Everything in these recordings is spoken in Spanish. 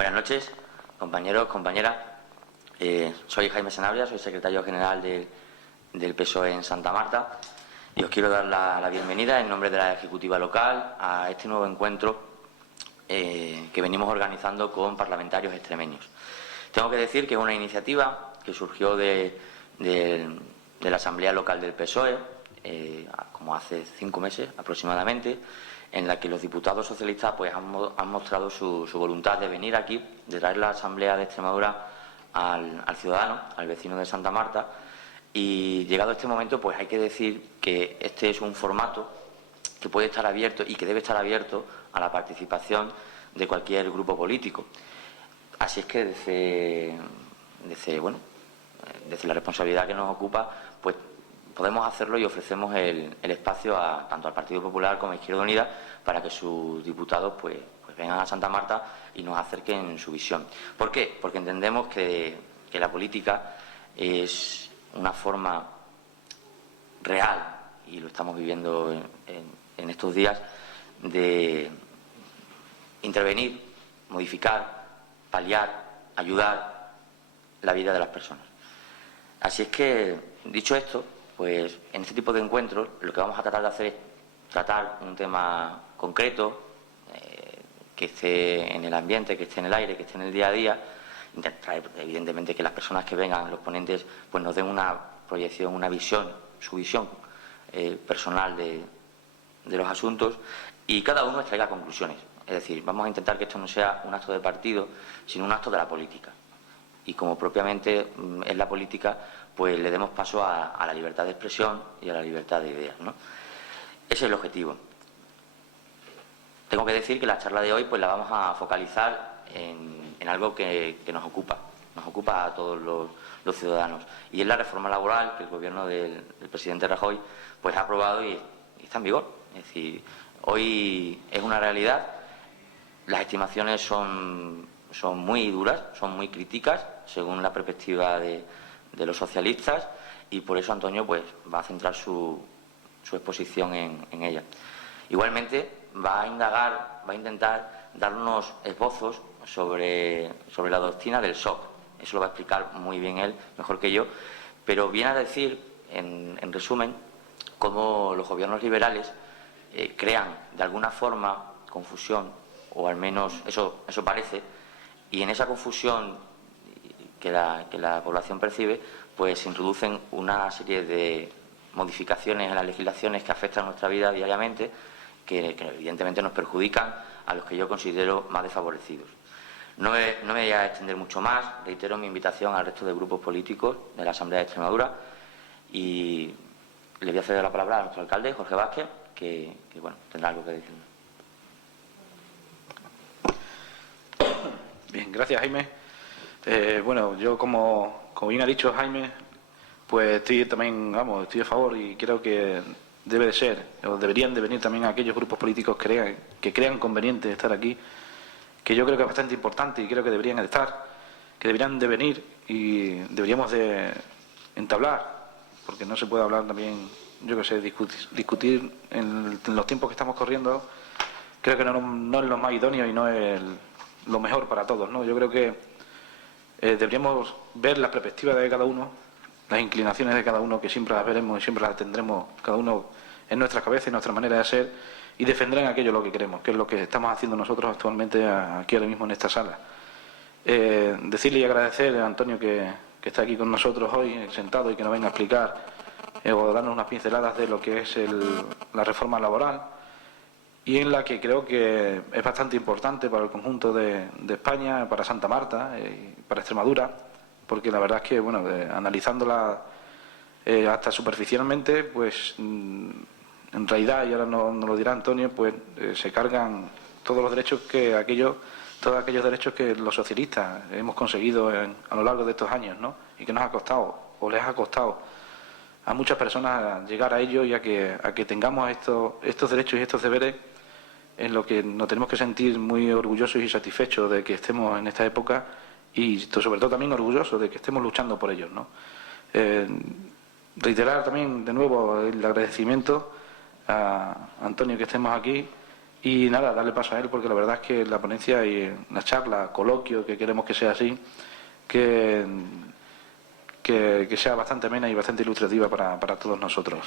Buenas noches, compañeros, compañeras. Soy Jaime Sanabria, soy secretario general del PSOE en Santa Marta y os quiero dar la bienvenida en nombre de la Ejecutiva local a este nuevo encuentro que venimos organizando con parlamentarios extremeños. Tengo que decir que es una iniciativa que surgió de la Asamblea Local del PSOE, como hace 5 meses aproximadamente, en la que los diputados socialistas pues han mostrado su voluntad de venir aquí, de traer la Asamblea de Extremadura al ciudadano, al vecino de Santa Marta, y llegado este momento pues hay que decir que este es un formato que puede estar abierto y que debe estar abierto a la participación de cualquier grupo político. Así es que desde la responsabilidad que nos ocupa, pues podemos hacerlo y ofrecemos el espacio tanto al Partido Popular como a Izquierda Unida para que sus diputados pues vengan a Santa Marta y nos acerquen su visión. ¿Por qué? Porque entendemos que la política es una forma real, y lo estamos viviendo en estos días, de intervenir, modificar, paliar, ayudar la vida de las personas. Así es que, dicho esto, pues en este tipo de encuentros lo que vamos a tratar de hacer es tratar un tema concreto, que esté en el ambiente, que esté en el aire, que esté en el día a día. Intentar, evidentemente, que las personas que vengan, los ponentes, pues nos den una proyección, una visión, su visión personal de los asuntos, y cada uno extraiga conclusiones. Es decir, vamos a intentar que esto no sea un acto de partido, sino un acto de la política. Y como propiamente es la política, pues le demos paso a la libertad de expresión y a la libertad de ideas, ¿no? Ese es el objetivo. Tengo que decir que la charla de hoy pues la vamos a focalizar en algo que nos ocupa a todos los ciudadanos, y es la reforma laboral que el gobierno del presidente Rajoy pues ha aprobado y está en vigor. Es decir, hoy es una realidad. Las estimaciones son muy duras, son muy críticas según la perspectiva de los socialistas, y por eso Antonio pues va a centrar su exposición en ella. Igualmente va a intentar darnos esbozos sobre la doctrina del shock. Eso lo va a explicar muy bien él, mejor que yo, pero viene a decir, en resumen, cómo los gobiernos liberales crean de alguna forma confusión, o al menos eso parece, y en esa confusión que la población percibe, pues se introducen una serie de modificaciones en las legislaciones que afectan nuestra vida diariamente, que evidentemente nos perjudican a los que yo considero más desfavorecidos. No me voy a extender mucho más. Reitero mi invitación al resto de grupos políticos de la Asamblea de Extremadura, y le voy a ceder la palabra a nuestro alcalde, Jorge Vázquez, que tendrá algo que decir. Bien, gracias, Jaime. Yo como bien ha dicho Jaime, pues estoy a favor, y creo que debe de ser, o deberían de venir también aquellos grupos políticos que crean conveniente estar aquí, que yo creo que es bastante importante y creo que deberían de estar, que deberían de venir, y deberíamos de entablar, porque no se puede hablar también, discutir en los tiempos que estamos corriendo. Creo que no es lo más idóneo y no es lo mejor para todos, ¿no? Yo creo que deberíamos ver las perspectivas de cada uno, las inclinaciones de cada uno, que siempre las veremos y siempre las tendremos cada uno en nuestra cabeza y nuestra manera de ser, y defender en aquello lo que queremos, que es lo que estamos haciendo nosotros actualmente aquí ahora mismo en esta sala. Decirle y agradecer a Antonio que está aquí con nosotros hoy sentado y que nos venga a explicar o darnos unas pinceladas de lo que es la reforma laboral, y en la que creo que es bastante importante para el conjunto de España, para Santa Marta y para Extremadura, porque la verdad es que, analizándola hasta superficialmente, pues en realidad, y ahora nos lo dirá Antonio, pues se cargan todos los derechos todos aquellos derechos que los socialistas hemos conseguido a lo largo de estos años, ¿no? Y que nos ha costado, o les ha costado a muchas personas llegar a ello, y a que tengamos estos derechos y estos deberes, en lo que nos tenemos que sentir muy orgullosos y satisfechos de que estemos en esta época, y sobre todo también orgullosos de que estemos luchando por ellos, ¿no? Reiterar también de nuevo el agradecimiento a Antonio que estemos aquí, Y nada, darle paso a él, porque la verdad es que la ponencia y la charla, coloquio, que queremos que sea así, que sea bastante amena y bastante ilustrativa para todos nosotros.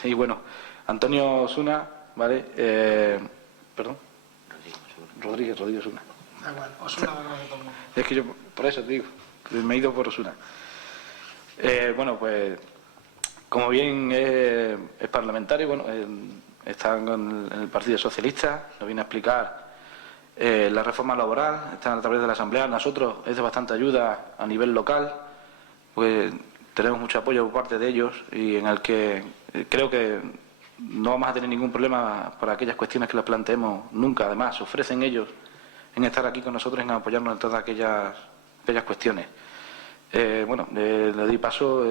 Sí, bueno, Antonio Osuna, ¿vale? Perdón. Rodríguez Osuna. Bueno, Osuna va a todo el mundo. Es que yo, por eso te digo, me he ido por Osuna. Bueno, pues, como bien es parlamentario, bueno, está en el Partido Socialista, nos viene a explicar la reforma laboral, está a través de la Asamblea. Nosotros es de bastante ayuda a nivel local, pues tenemos mucho apoyo por parte de ellos y en el que creo que no vamos a tener ningún problema para aquellas cuestiones que les planteemos nunca. Además, ofrecen ellos en estar aquí con nosotros, en apoyarnos en todas aquellas cuestiones. Bueno, le doy paso,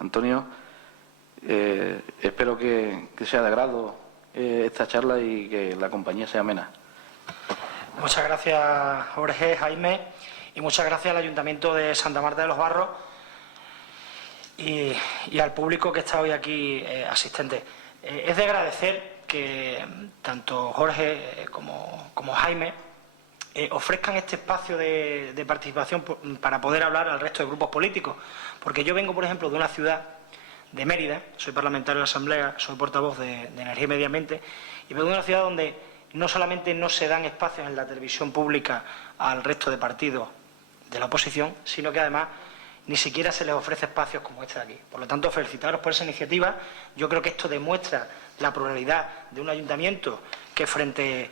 Antonio. Espero que sea de agrado esta charla y que la compañía sea amena. Muchas gracias, Jorge, Jaime, y muchas gracias al Ayuntamiento de Santa Marta de los Barros y al público que está hoy aquí asistente. Es de agradecer que tanto Jorge como Jaime ofrezcan este espacio de participación para poder hablar al resto de grupos políticos, porque yo vengo, por ejemplo, de una ciudad de Mérida, soy parlamentario de la Asamblea, soy portavoz de Energía y Medio Ambiente, y vengo de una ciudad donde no solamente no se dan espacios en la televisión pública al resto de partidos de la oposición, sino que además ni siquiera se les ofrece espacios como este de aquí. Por lo tanto, felicitaros por esa iniciativa. Yo creo que esto demuestra la pluralidad de un ayuntamiento que frente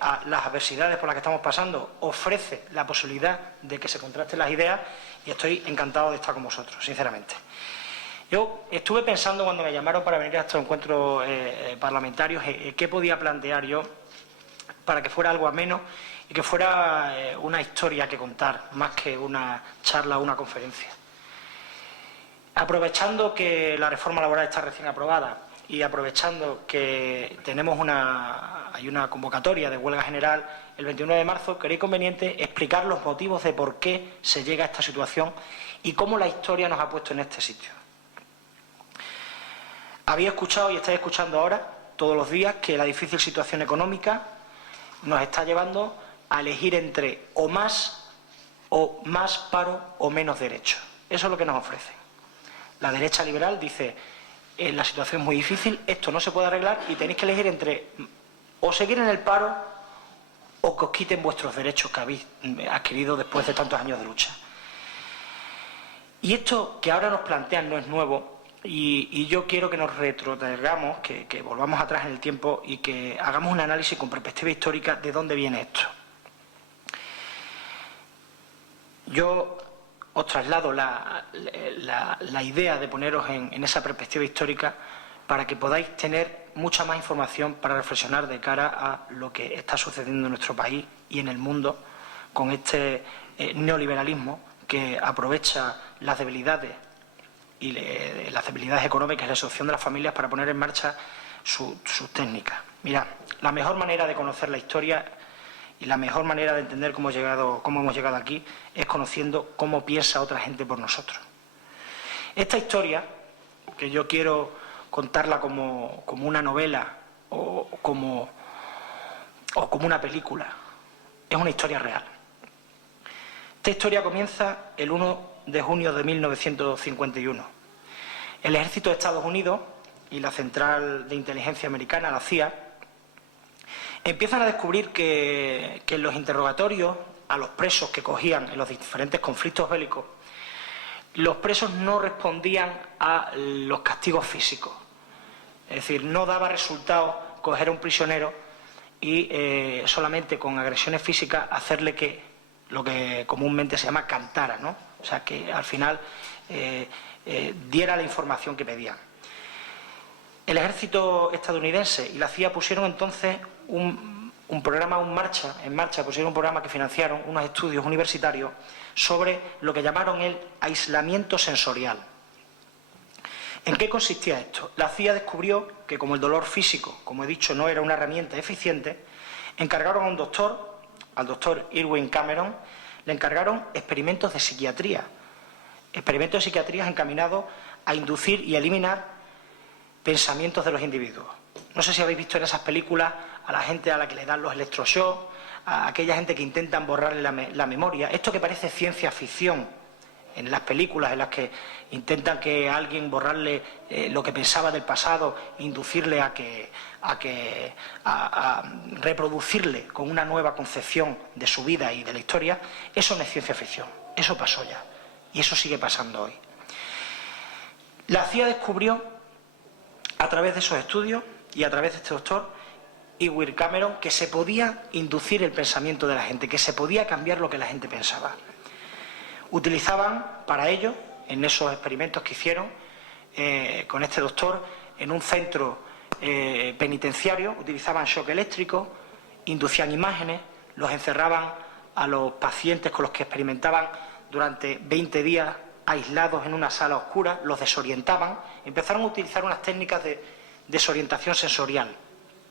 a las adversidades por las que estamos pasando ofrece la posibilidad de que se contrasten las ideas, y estoy encantado de estar con vosotros, sinceramente. Yo estuve pensando cuando me llamaron para venir a estos encuentros parlamentarios qué podía plantear yo para que fuera algo ameno y que fuera una historia que contar, más que una charla o una conferencia. Aprovechando que la reforma laboral está recién aprobada y aprovechando que hay una convocatoria de huelga general el 21 de marzo, creí conveniente explicar los motivos de por qué se llega a esta situación y cómo la historia nos ha puesto en este sitio. Había escuchado y estáis escuchando ahora, todos los días, que la difícil situación económica nos está llevando a elegir entre o más paro o menos derechos. Eso es lo que nos ofrece. La derecha liberal dice, la situación es muy difícil, esto no se puede arreglar y tenéis que elegir entre o seguir en el paro o que os quiten vuestros derechos que habéis adquirido después de tantos años de lucha. Y esto que ahora nos plantean no es nuevo. Y yo quiero que nos retrotraigamos, que volvamos atrás en el tiempo y que hagamos un análisis con perspectiva histórica de dónde viene esto. Yo os traslado la idea de poneros en esa perspectiva histórica para que podáis tener mucha más información para reflexionar de cara a lo que está sucediendo en nuestro país y en el mundo con este neoliberalismo que aprovecha las debilidades y las debilidades económicas y la exhaustion de las familias para poner en marcha sus técnicas. Mirad, la mejor manera de conocer la historia y la mejor manera de entender cómo hemos llegado aquí es conociendo cómo piensa otra gente por nosotros. Esta historia, que yo quiero contarla como una novela o como una película, es una historia real. Esta historia comienza el 1 de junio de 1951. El Ejército de Estados Unidos y la Central de Inteligencia Americana, la CIA, empiezan a descubrir que en los interrogatorios a los presos que cogían en los diferentes conflictos bélicos, los presos no respondían a los castigos físicos. Es decir, no daba resultado coger a un prisionero y solamente con agresiones físicas hacerle lo que comúnmente se llama cantara, ¿no? O sea, que al final diera la información que pedían. El ejército estadounidense y la CIA pusieron entonces un programa en marcha, pusieron un programa que financiaron unos estudios universitarios sobre lo que llamaron el aislamiento sensorial. ¿En qué consistía esto? La CIA descubrió que como el dolor físico, como he dicho, no era una herramienta eficiente, encargaron a un doctor, al doctor Irwin Cameron, le encargaron experimentos de psiquiatría encaminados a inducir y eliminar pensamientos de los individuos. No sé si habéis visto en esas películas a la gente a la que le dan los electroshocks, a aquella gente que intentan borrarle la memoria. Esto que parece ciencia ficción en las películas en las que intentan que a alguien borrarle lo que pensaba del pasado, inducirle a reproducirle con una nueva concepción de su vida y de la historia, eso no es ciencia ficción, eso pasó ya y eso sigue pasando hoy. La CIA descubrió a través de esos estudios y a través de este doctor Edward Cameron que se podía inducir el pensamiento de la gente, que se podía cambiar lo que la gente pensaba. Utilizaban para ello, en esos experimentos que hicieron con este doctor, en un centro penitenciario, utilizaban shock eléctrico, inducían imágenes, los encerraban a los pacientes con los que experimentaban durante 20 días aislados en una sala oscura, los desorientaban, empezaron a utilizar unas técnicas de desorientación sensorial.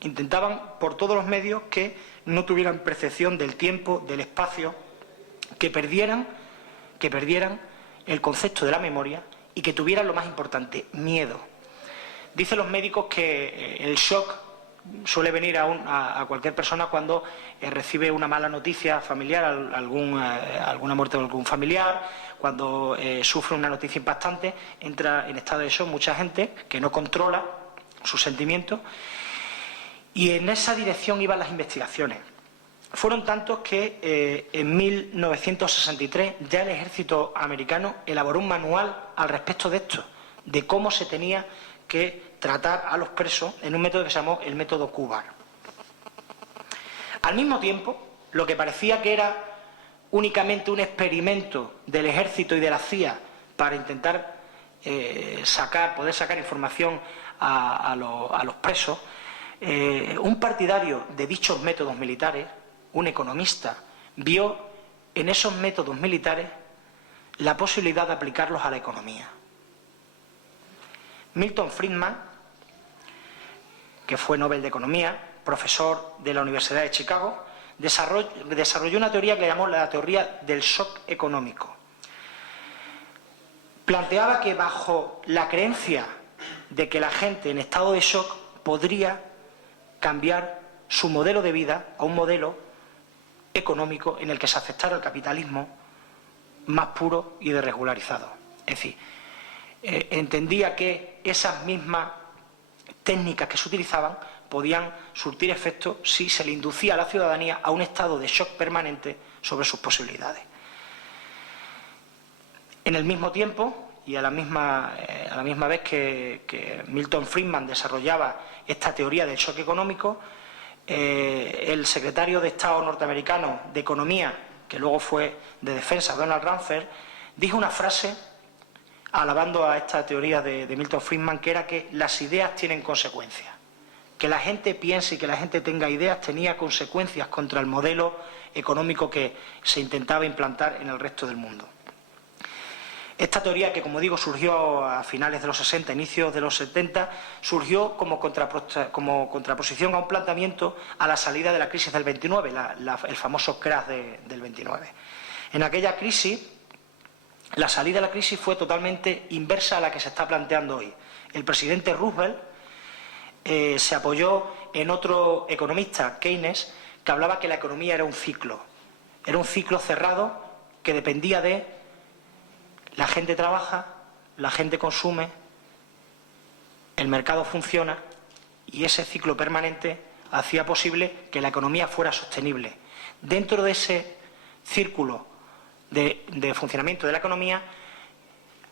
Intentaban por todos los medios que no tuvieran percepción del tiempo, del espacio, que perdieran el concepto de la memoria y que tuvieran lo más importante, miedo. Dicen los médicos que el shock suele venir a cualquier persona cuando recibe una mala noticia familiar, alguna muerte de algún familiar, cuando sufre una noticia impactante, entra en estado de shock mucha gente que no controla sus sentimientos, y en esa dirección iban las investigaciones. Fueron tantos que en 1963 ya el ejército americano elaboró un manual al respecto de esto, de cómo se tenía que tratar a los presos en un método que se llamó el método Kubar. Al mismo tiempo, lo que parecía que era únicamente un experimento del ejército y de la CIA para intentar poder sacar información a los presos, un partidario de dichos métodos militares, un economista, vio en esos métodos militares la posibilidad de aplicarlos a la economía. Milton Friedman, que fue Nobel de Economía, profesor de la Universidad de Chicago, desarrolló una teoría que le llamó la teoría del shock económico. Planteaba que bajo la creencia de que la gente en estado de shock podría cambiar su modelo de vida a un modelo económico en el que se aceptara el capitalismo más puro y desregularizado. Es decir, entendía que esas mismas técnicas que se utilizaban podían surtir efecto si se le inducía a la ciudadanía a un estado de shock permanente sobre sus posibilidades. En el mismo tiempo y a la misma vez que Milton Friedman desarrollaba esta teoría del shock económico, el secretario de Estado norteamericano de Economía, que luego fue de Defensa, Donald Rumsfeld, dijo una frase alabando a esta teoría de Milton Friedman, que era que las ideas tienen consecuencias. Que la gente piense y que la gente tenga ideas tenía consecuencias contra el modelo económico que se intentaba implantar en el resto del mundo. Esta teoría, que como digo surgió a finales de los 60, inicios de los 70, surgió como contraposición a un planteamiento a la salida de la crisis del 29, el famoso crash del 29. En aquella crisis, la salida de la crisis fue totalmente inversa a la que se está planteando hoy. El presidente Roosevelt se apoyó en otro economista, Keynes, que hablaba que la economía era un ciclo cerrado que dependía de la gente trabaja, la gente consume, el mercado funciona, y ese ciclo permanente hacía posible que la economía fuera sostenible. Dentro de ese círculo de funcionamiento de la economía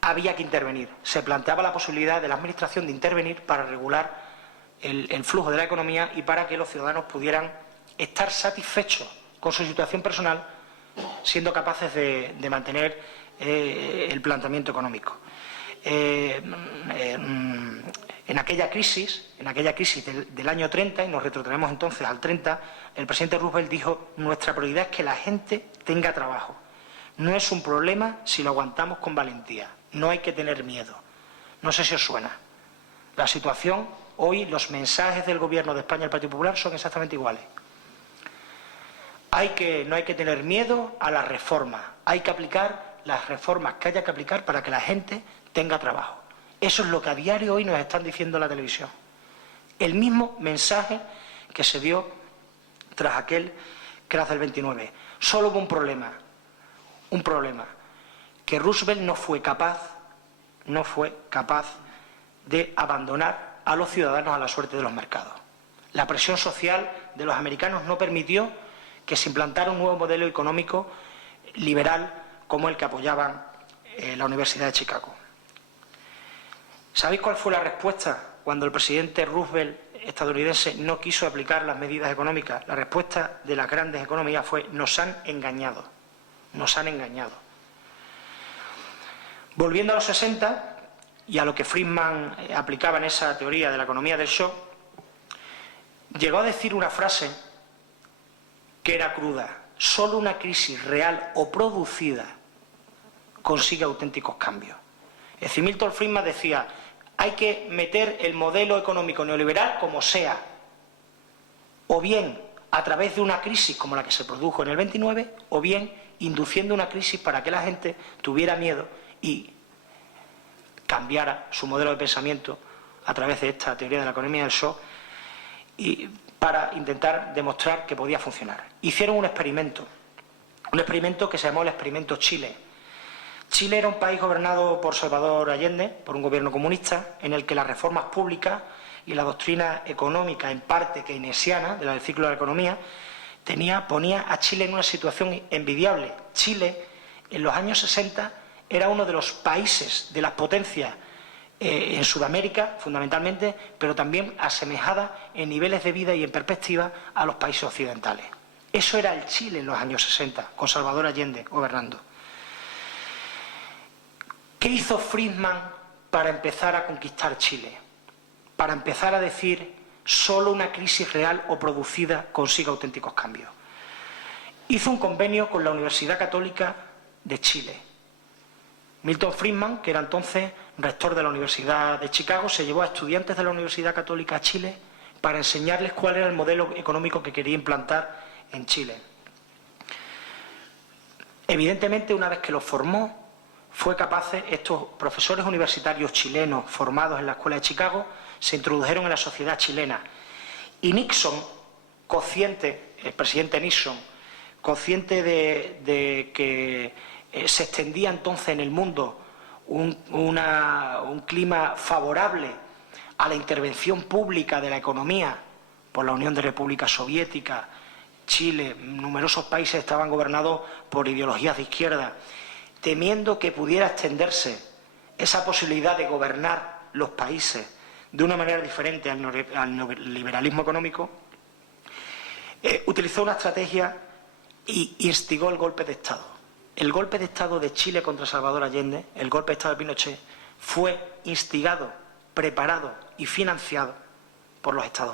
había que intervenir. Se planteaba la posibilidad de la Administración de intervenir para regular el flujo de la economía y para que los ciudadanos pudieran estar satisfechos con su situación personal, siendo capaces de mantener el planteamiento económico. En aquella crisis del año 30, y nos retrotraemos entonces al 30, el presidente Roosevelt dijo: nuestra prioridad es que la gente tenga trabajo. No es un problema si lo aguantamos con valentía. No hay que tener miedo. No sé si os suena. La situación hoy, los mensajes del Gobierno de España y del Partido Popular son exactamente iguales. No hay que tener miedo a las reformas. Hay que aplicar las reformas que haya que aplicar para que la gente tenga trabajo. Eso es lo que a diario hoy nos están diciendo en la televisión. El mismo mensaje que se dio tras aquel crash del 29. Solo hubo un problema, que Roosevelt no fue capaz de abandonar a los ciudadanos a la suerte de los mercados. La presión social de los americanos no permitió que se implantara un nuevo modelo económico liberal como el que apoyaban la Universidad de Chicago. ¿Sabéis cuál fue la respuesta cuando el presidente Roosevelt estadounidense no quiso aplicar las medidas económicas? La respuesta de las grandes economías fue: nos han engañado, nos han engañado. Volviendo a los 60 y a lo que Friedman aplicaba en esa teoría de la economía del shock, llegó a decir una frase que era cruda: solo una crisis real o producida consigue auténticos cambios. Es decir, Milton Friedman decía: hay que meter el modelo económico neoliberal como sea, o bien a través de una crisis como la que se produjo en el 29, o bien induciendo una crisis para que la gente tuviera miedo y cambiara su modelo de pensamiento a través de esta teoría de la economía del shock, y para intentar demostrar que podía funcionar. Hicieron un experimento que se llamó el experimento Chile. Chile era un país gobernado por Salvador Allende, por un gobierno comunista, en el que las reformas públicas y la doctrina económica, en parte keynesiana, del ciclo de la economía, ponía a Chile en una situación envidiable. Chile, en los años 60, era uno de los países de las potencias en Sudamérica, fundamentalmente, pero también asemejada en niveles de vida y en perspectiva a los países occidentales. Eso era el Chile en los años 60, con Salvador Allende gobernando. ¿Qué hizo Friedman para empezar a conquistar Chile? Para empezar a decir: solo una crisis real o producida consigue auténticos cambios. Hizo un convenio con la Universidad Católica de Chile. Milton Friedman, que era entonces rector de la Universidad de Chicago, se llevó a estudiantes de la Universidad Católica a Chile para enseñarles cuál era el modelo económico que quería implantar en Chile. Evidentemente, una vez que los formó, fue capaz, estos profesores universitarios chilenos formados en la Escuela de Chicago, se introdujeron en la sociedad chilena. Y Nixon, el presidente Nixon, consciente de que se extendía entonces en el mundo un clima favorable a la intervención pública de la economía por la Unión de Repúblicas Soviéticas, Chile, numerosos países estaban gobernados por ideologías de izquierda, temiendo que pudiera extenderse esa posibilidad de gobernar los países de una manera diferente al neoliberalismo económico, utilizó una estrategia y instigó el golpe de Estado. El golpe de Estado de Chile contra Salvador Allende, el golpe de Estado de Pinochet, fue instigado, preparado y financiado por los Estados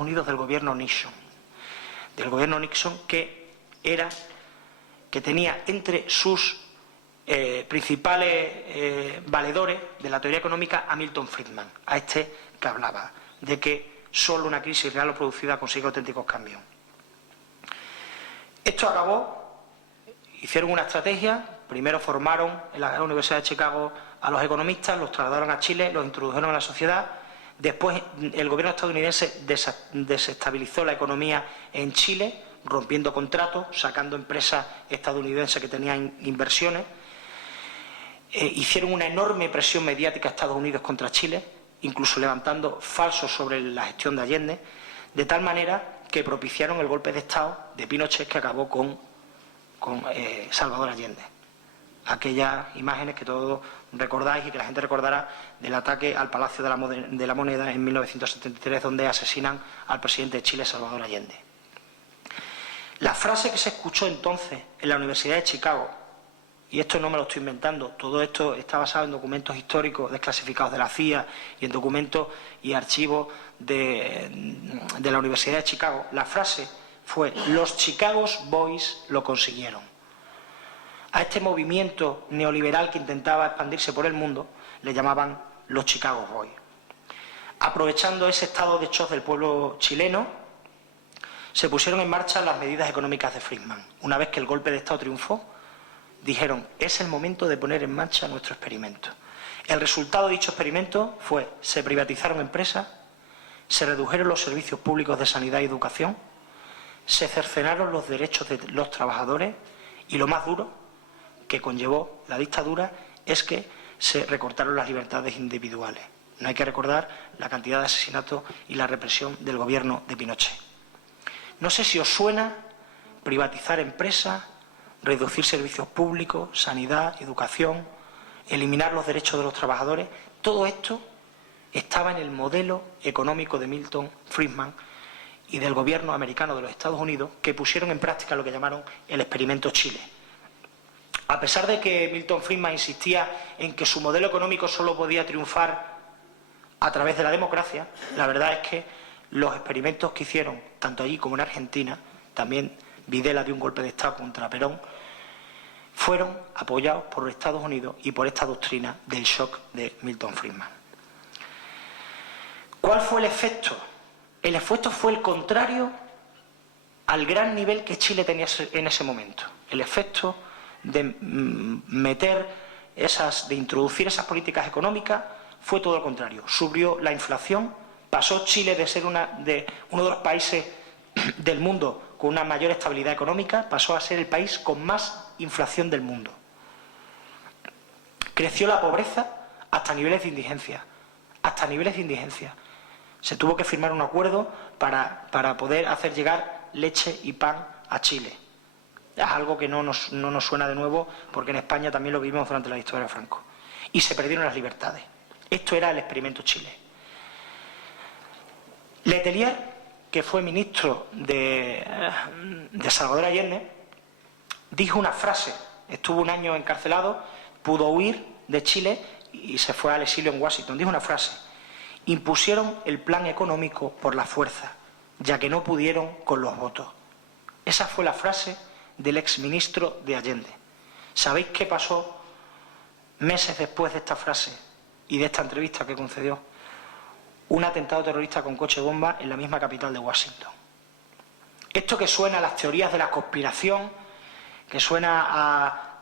Unidos del gobierno Nixon. Que tenía entre sus principales valedores de la teoría económica a Milton Friedman, a este que hablaba de que solo una crisis real o producida consigue auténticos cambios. Esto acabó, hicieron una estrategia, primero formaron en la Universidad de Chicago a los economistas, los trasladaron a Chile, los introdujeron a la sociedad. Después el gobierno estadounidense desestabilizó la economía en Chile, rompiendo contratos, sacando empresas estadounidenses que tenían inversiones. Hicieron una enorme presión mediática a Estados Unidos contra Chile, incluso levantando falsos sobre la gestión de Allende, de tal manera que propiciaron el golpe de Estado de Pinochet, que acabó con Salvador Allende. Aquellas imágenes que todos recordáis y que la gente recordará del ataque al Palacio de la Moneda en 1973, donde asesinan al presidente de Chile, Salvador Allende. La frase que se escuchó entonces en la Universidad de Chicago, y esto no me lo estoy inventando, todo esto está basado en documentos históricos desclasificados de la CIA y en documentos y archivos de la Universidad de Chicago, la frase fue: los Chicago Boys lo consiguieron. A este movimiento neoliberal que intentaba expandirse por el mundo le llamaban los Chicago Boys. Aprovechando ese estado de shock del pueblo chileno, se pusieron en marcha las medidas económicas de Friedman. Una vez que el golpe de Estado triunfó, dijeron: es el momento de poner en marcha nuestro experimento. El resultado de dicho experimento fue: se privatizaron empresas, se redujeron los servicios públicos de sanidad y educación, se cercenaron los derechos de los trabajadores y, lo más duro que conllevó la dictadura, es que se recortaron las libertades individuales. No hay que recordar la cantidad de asesinatos y la represión del gobierno de Pinochet. No sé si os suena privatizar empresas, reducir servicios públicos, sanidad, educación, eliminar los derechos de los trabajadores. Todo esto estaba en el modelo económico de Milton Friedman y del gobierno americano de los Estados Unidos, que pusieron en práctica lo que llamaron el experimento Chile. A pesar de que Milton Friedman insistía en que su modelo económico solo podía triunfar a través de la democracia, la verdad es que los experimentos que hicieron, tanto allí como en Argentina, también Videla dio un golpe de Estado contra Perón, fueron apoyados por los Estados Unidos y por esta doctrina del shock de Milton Friedman. ¿Cuál fue el efecto? El efecto fue el contrario al gran nivel que Chile tenía en ese momento. El efecto de introducir esas políticas económicas fue todo lo contrario. Subió la inflación, pasó Chile de ser uno de los países del mundo con una mayor estabilidad económica, pasó a ser el país con más inflación del mundo. Creció la pobreza hasta niveles de indigencia. Hasta niveles de indigencia. Se tuvo que firmar un acuerdo para poder hacer llegar leche y pan a Chile. Es algo que no nos suena de nuevo, porque en España también lo vivimos durante la dictadura de Franco. Y se perdieron las libertades. Esto era el experimento Chile. Letelier, que fue ministro de Salvador Allende, dijo una frase. Estuvo un año encarcelado, pudo huir de Chile y se fue al exilio en Washington. Dijo una frase: impusieron el plan económico por la fuerza, ya que no pudieron con los votos. Esa fue la frase del exministro de Allende. ¿Sabéis qué pasó meses después de esta frase y de esta entrevista que concedió? Un atentado terrorista con coche bomba en la misma capital de Washington. Esto que suena a las teorías de la conspiración, que suena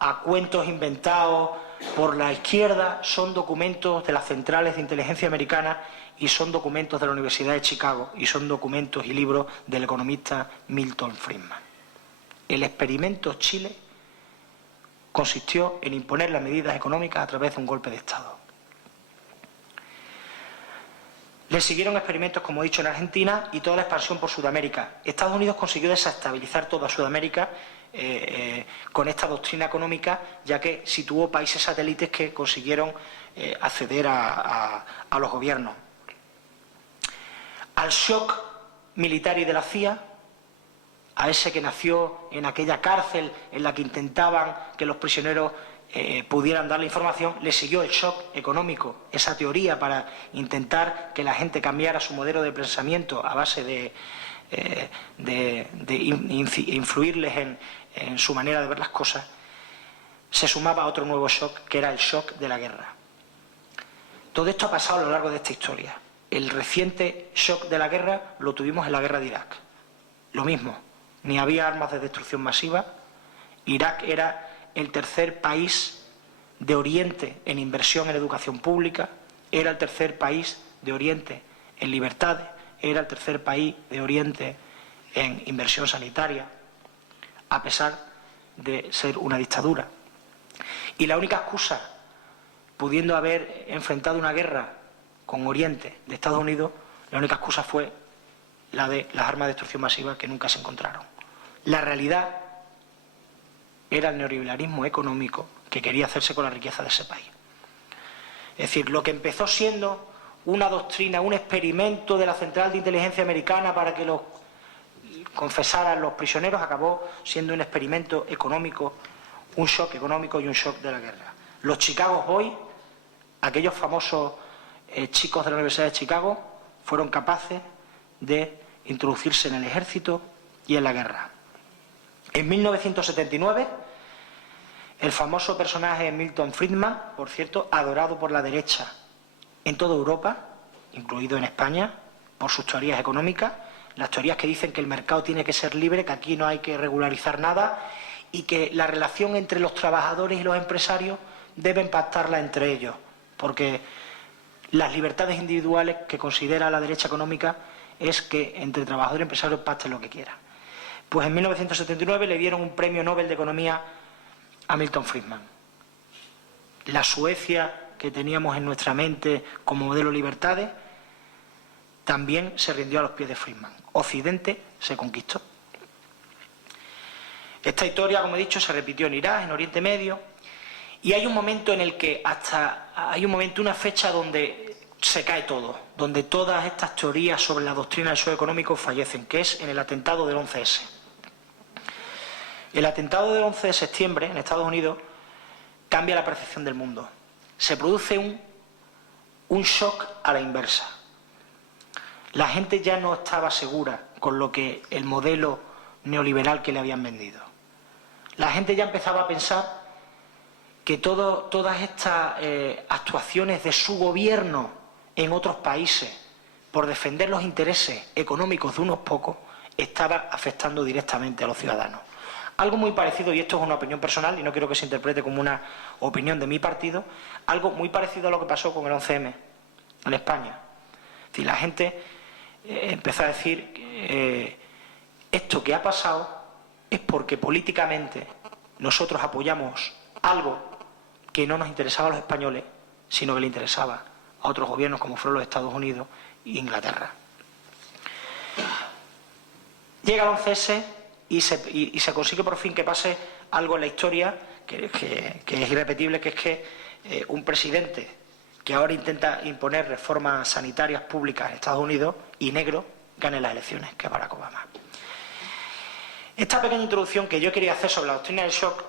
a cuentos inventados por la izquierda, son documentos de las centrales de inteligencia americanas y son documentos de la Universidad de Chicago y son documentos y libros del economista Milton Friedman. El experimento Chile consistió en imponer las medidas económicas a través de un golpe de Estado. Le siguieron experimentos, como he dicho, en Argentina y toda la expansión por Sudamérica. Estados Unidos consiguió desestabilizar toda Sudamérica con esta doctrina económica, ya que situó países satélites que consiguieron acceder a los gobiernos. Al shock militar y de la CIA, a ese que nació en aquella cárcel en la que intentaban que los prisioneros pudieran dar la información, le siguió el shock económico, esa teoría para intentar que la gente cambiara su modelo de pensamiento a base de influirles en su manera de ver las cosas. Se sumaba a otro nuevo shock, que era el shock de la guerra. Todo esto ha pasado a lo largo de esta historia. El reciente shock de la guerra lo tuvimos en la guerra de Irak. Lo mismo, ni había armas de destrucción masiva. Irak era el tercer país de Oriente en inversión en educación pública, era el tercer país de Oriente en libertades, era el tercer país de Oriente en inversión sanitaria, a pesar de ser una dictadura. Y la única excusa, pudiendo haber enfrentado una guerra con Oriente de Estados Unidos, la única excusa fue la de las armas de destrucción masiva, que nunca se encontraron. La realidad era el neoliberalismo económico que quería hacerse con la riqueza de ese país. Es decir, lo que empezó siendo una doctrina, un experimento de la Central de Inteligencia Americana para que lo confesaran los prisioneros, acabó siendo un experimento económico, un shock económico y un shock de la guerra. Los Chicago Boys, aquellos famosos chicos de la Universidad de Chicago, fueron capaces de introducirse en el ejército y en la guerra. En 1979, el famoso personaje Milton Friedman, por cierto, adorado por la derecha en toda Europa, incluido en España, por sus teorías económicas, las teorías que dicen que el mercado tiene que ser libre, que aquí no hay que regularizar nada y que la relación entre los trabajadores y los empresarios deben pactarla entre ellos. porque las libertades individuales que considera la derecha económica es que entre trabajador y empresario pacten lo que quiera. Pues en 1979 le dieron un premio Nobel de Economía a Milton Friedman. La Suecia que teníamos en nuestra mente como modelo de libertades también se rindió a los pies de Friedman. Occidente se conquistó. Esta historia, como he dicho, se repitió en Irak, en Oriente Medio, y hay un momento en el que una fecha donde se cae todo, donde todas estas teorías sobre la doctrina del shock económico fallecen, que es en el atentado del 11S. El atentado del 11 de septiembre en Estados Unidos cambia la percepción del mundo. Se produce un shock a la inversa. La gente ya no estaba segura con lo que el modelo neoliberal que le habían vendido. La gente ya empezaba a pensar que todas estas actuaciones de su gobierno en otros países por defender los intereses económicos de unos pocos estaba afectando directamente a los ciudadanos. Algo muy parecido, y esto es una opinión personal y no quiero que se interprete como una opinión de mi partido, algo muy parecido a lo que pasó con el 11M en España. Es decir, la gente empezó a decir esto que ha pasado es porque políticamente nosotros apoyamos algo que no nos interesaba a los españoles, sino que le interesaba a otros gobiernos como fueron los Estados Unidos e Inglaterra. Llega el 11S y se consigue por fin que pase algo en la historia que es irrepetible, que es que un presidente que ahora intenta imponer reformas sanitarias públicas en Estados Unidos y negro gane las elecciones, que es Barack Obama. Esta pequeña introducción que yo quería hacer sobre la doctrina del shock,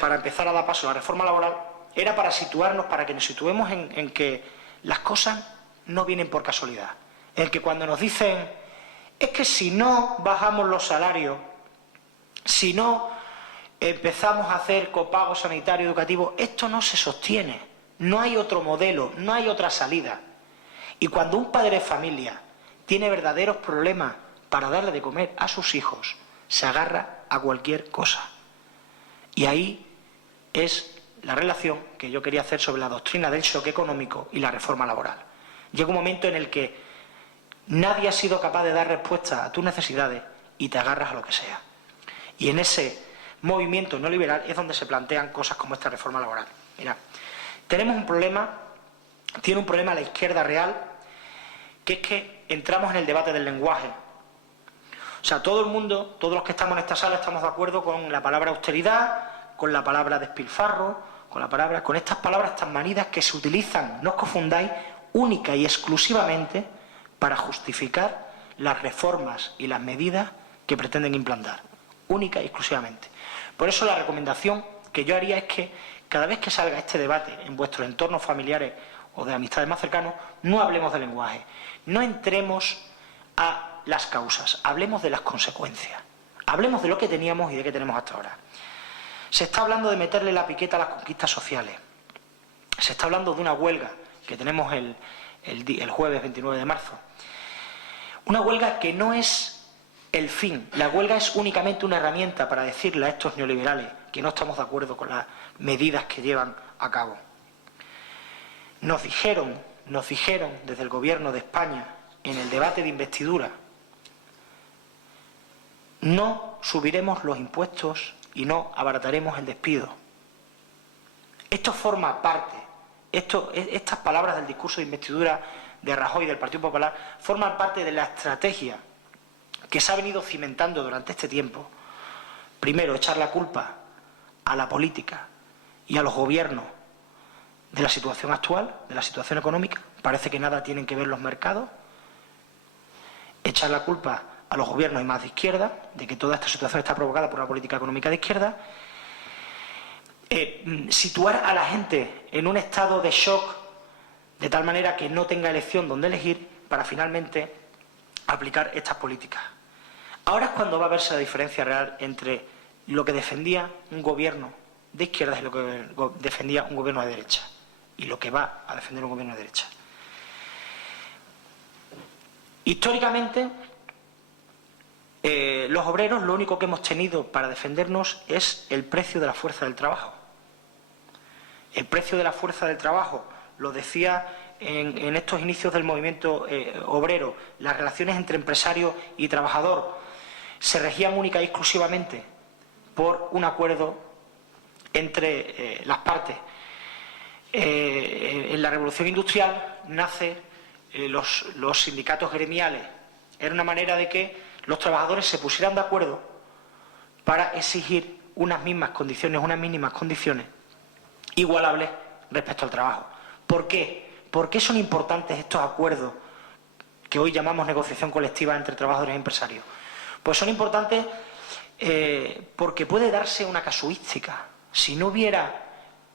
para empezar a dar paso a la reforma laboral, era para situarnos, para que nos situemos en que las cosas no vienen por casualidad. En que cuando nos dicen, es que si no bajamos los salarios, si no empezamos a hacer copago sanitario educativo, esto no se sostiene. No hay otro modelo, no hay otra salida. Y cuando un padre de familia tiene verdaderos problemas para darle de comer a sus hijos, se agarra a cualquier cosa. Y ahí es la relación que yo quería hacer sobre la doctrina del shock económico y la reforma laboral. Llega un momento en el que nadie ha sido capaz de dar respuesta a tus necesidades y te agarras a lo que sea. Y en ese movimiento neoliberal es donde se plantean cosas como esta reforma laboral. Mira, tenemos un problema, tiene un problema la izquierda real, que es que entramos en el debate del lenguaje. O sea, todo el mundo, todos los que estamos en esta sala estamos de acuerdo con la palabra austeridad, con la palabra despilfarro, con estas palabras tan manidas que se utilizan, no os confundáis, única y exclusivamente para justificar las reformas y las medidas que pretenden implantar. Única y exclusivamente. Por eso la recomendación que yo haría es que cada vez que salga este debate en vuestros entornos familiares o de amistades más cercanos, no hablemos de lenguaje. No entremos a las causas, hablemos de las consecuencias. Hablemos de lo que teníamos y de qué tenemos hasta ahora. Se está hablando de meterle la piqueta a las conquistas sociales. Se está hablando de una huelga que tenemos el jueves 29 de marzo. Una huelga que no es el fin. La huelga es únicamente una herramienta para decirle a estos neoliberales que no estamos de acuerdo con las medidas que llevan a cabo. Nos dijeron desde el gobierno de España en el debate de investidura: no subiremos los impuestos y no abarataremos el despido. Esto forma parte, estas palabras del discurso de investidura de Rajoy y del Partido Popular forman parte de la estrategia que se ha venido cimentando durante este tiempo. Primero, echar la culpa a la política y a los gobiernos de la situación actual, de la situación económica. Parece que nada tienen que ver los mercados. Echar la culpa a los gobiernos y más de izquierda, de que toda esta situación está provocada por una política económica de izquierda. Situar a la gente en un estado de shock de tal manera que no tenga elección donde elegir para finalmente aplicar estas políticas. Ahora es cuando va a verse la diferencia real entre lo que defendía un gobierno de izquierdas y lo que defendía un gobierno de derecha, y lo que va a defender un gobierno de derecha. Históricamente, los obreros lo único que hemos tenido para defendernos es el precio de la fuerza del trabajo. El precio de la fuerza del trabajo lo decía en estos inicios del movimiento obrero, las relaciones entre empresario y trabajador se regían única y exclusivamente por un acuerdo entre las partes. En la Revolución Industrial nacen los sindicatos gremiales. Era una manera de que los trabajadores se pusieran de acuerdo para exigir unas mismas condiciones, unas mínimas condiciones igualables respecto al trabajo. ¿Por qué? ¿Por qué son importantes estos acuerdos que hoy llamamos negociación colectiva entre trabajadores y empresarios? Pues son importantes porque puede darse una casuística. Si no hubiera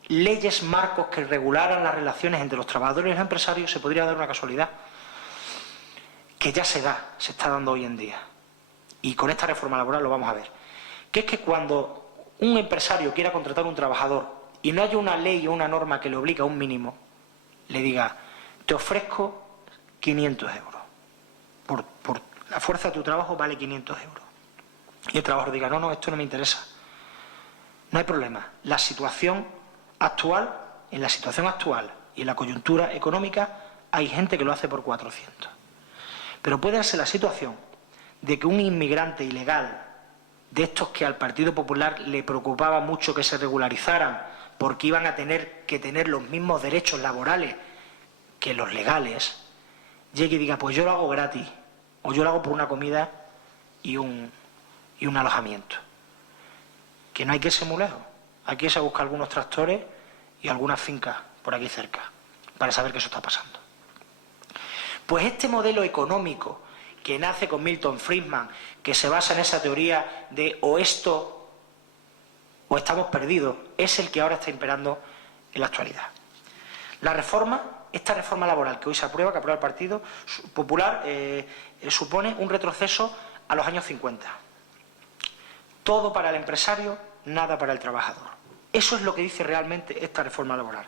leyes marcos que regularan las relaciones entre los trabajadores y los empresarios, se podría dar una casualidad que ya se está dando hoy en día. Y con esta reforma laboral lo vamos a ver. Que es que cuando un empresario quiera contratar a un trabajador y no haya una ley o una norma que le obligue a un mínimo, le diga, te ofrezco 500 euros. Por la fuerza de tu trabajo vale 500 euros. Y el trabajador diga, no, esto no me interesa. No hay problema. La situación actual, en la situación actual y en la coyuntura económica, hay gente que lo hace por 400. Pero puede darse la situación de que un inmigrante ilegal, de estos que al Partido Popular le preocupaba mucho que se regularizaran porque iban a tener que tener los mismos derechos laborales que los legales, llegue y diga, pues yo lo hago gratis, o yo lo hago por una comida y un alojamiento. Que no hay que irse muy lejos, hay que irse a buscar algunos tractores y algunas fincas por aquí cerca, para saber que eso está pasando. Pues este modelo económico que nace con Milton Friedman, que se basa en esa teoría de o esto o estamos perdidos, es el que ahora está imperando en la actualidad. Esta reforma laboral que hoy se aprueba, que aprueba el Partido Popular, supone un retroceso a los años 50. Todo para el empresario, nada para el trabajador. Eso es lo que dice realmente esta reforma laboral.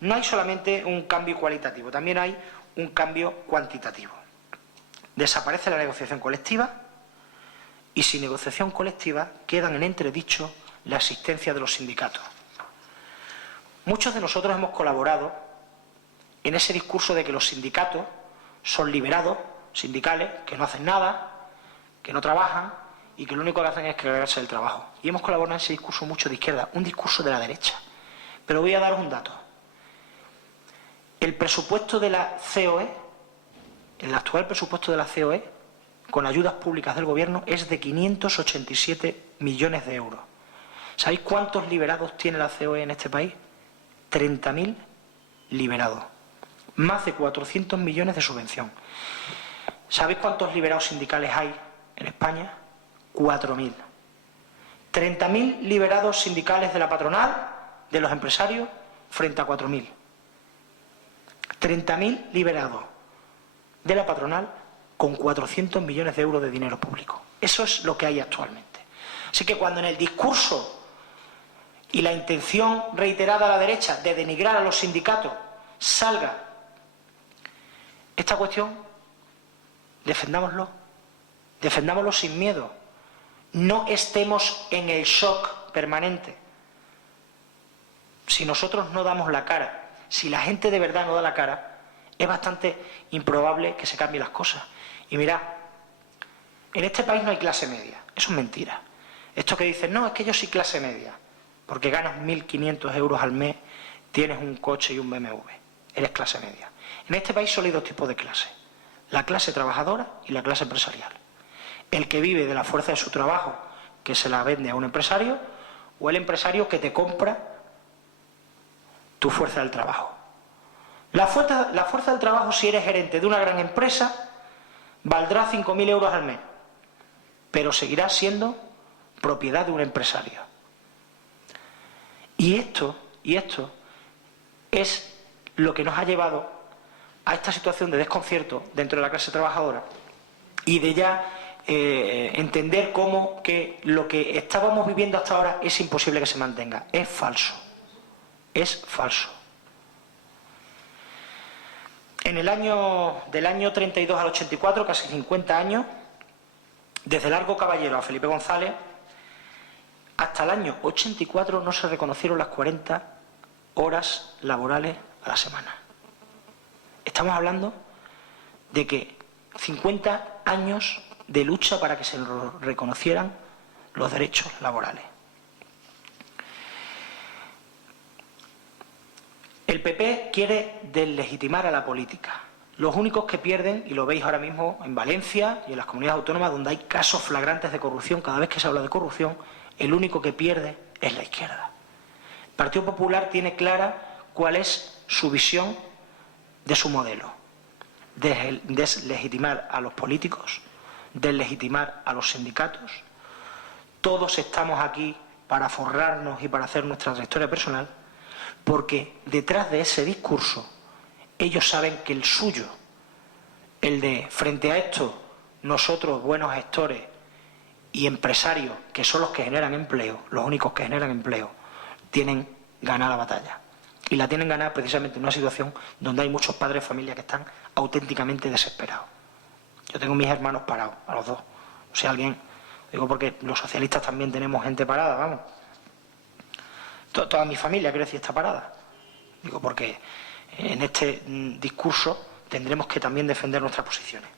No hay solamente un cambio cualitativo, también hay un cambio cuantitativo. Desaparece la negociación colectiva y sin negociación colectiva quedan en entredicho la existencia de los sindicatos. Muchos de nosotros hemos colaborado en ese discurso de que los sindicatos son liberados sindicales, que no hacen nada, que no trabajan y que lo único que hacen es cargarse el trabajo. Y hemos colaborado en ese discurso mucho de izquierda, un discurso de la derecha. Pero voy a daros un dato. El presupuesto de la COE, el actual presupuesto de la COE, con ayudas públicas del Gobierno, es de 587 millones de euros. ¿Sabéis cuántos liberados tiene la COE en este país? 30.000 liberados. Más de 400 millones de subvención. ¿Sabéis cuántos liberados sindicales hay en España? 4.000. 30.000 liberados sindicales de la patronal, de los empresarios, frente a 4.000. 30.000 liberados de la patronal con 400 millones de euros de dinero público. Eso es lo que hay actualmente. Así que cuando en el discurso y la intención reiterada a la derecha de denigrar a los sindicatos salga esta cuestión, defendámoslo sin miedo. No estemos en el shock permanente. Si nosotros no damos la cara, si la gente de verdad no da la cara, es bastante improbable que se cambien las cosas. Y mirad, en este país no hay clase media. Eso es mentira. Esto que dicen, no, es que yo soy clase media, porque ganas 1.500 euros al mes, tienes un coche y un BMW. Eres clase media. En este país solo hay dos tipos de clase. La clase trabajadora y la clase empresarial. El que vive de la fuerza de su trabajo, que se la vende a un empresario, o el empresario que te compra tu fuerza del trabajo. La fuerza del trabajo, si eres gerente de una gran empresa, valdrá 5.000 euros al mes, pero seguirá siendo propiedad de un empresario. Y esto es lo que nos ha llevado a esta situación de desconcierto dentro de la clase trabajadora y de ya entender cómo que lo que estábamos viviendo hasta ahora es imposible que se mantenga. Es falso. Es falso. Del año 32 al 84, casi 50 años, desde Largo Caballero a Felipe González, hasta el año 84 no se reconocieron las 40 horas laborales a la semana. Estamos hablando de que 50 años de lucha para que se reconocieran los derechos laborales. El PP quiere deslegitimar a la política. Los únicos que pierden, y lo veis ahora mismo en Valencia y en las comunidades autónomas donde hay casos flagrantes de corrupción, cada vez que se habla de corrupción, el único que pierde es la izquierda. El Partido Popular tiene clara cuál es su visión de su modelo. Deslegitimar a los políticos, deslegitimar a los sindicatos. Todos estamos aquí para forrarnos y para hacer nuestra trayectoria personal, porque detrás de ese discurso ellos saben que el suyo, el de frente a esto, nosotros buenos gestores y empresarios, que son los que generan empleo, los únicos que generan empleo, tienen ganada la batalla. Y la tienen ganada precisamente en una situación donde hay muchos padres de familia que están auténticamente desesperados. Yo tengo mis hermanos parados, a los dos. O sea, alguien, digo porque los socialistas también tenemos gente parada, vamos. Toda mi familia, quiero decir, está parada. Digo porque en este discurso tendremos que también defender nuestras posiciones.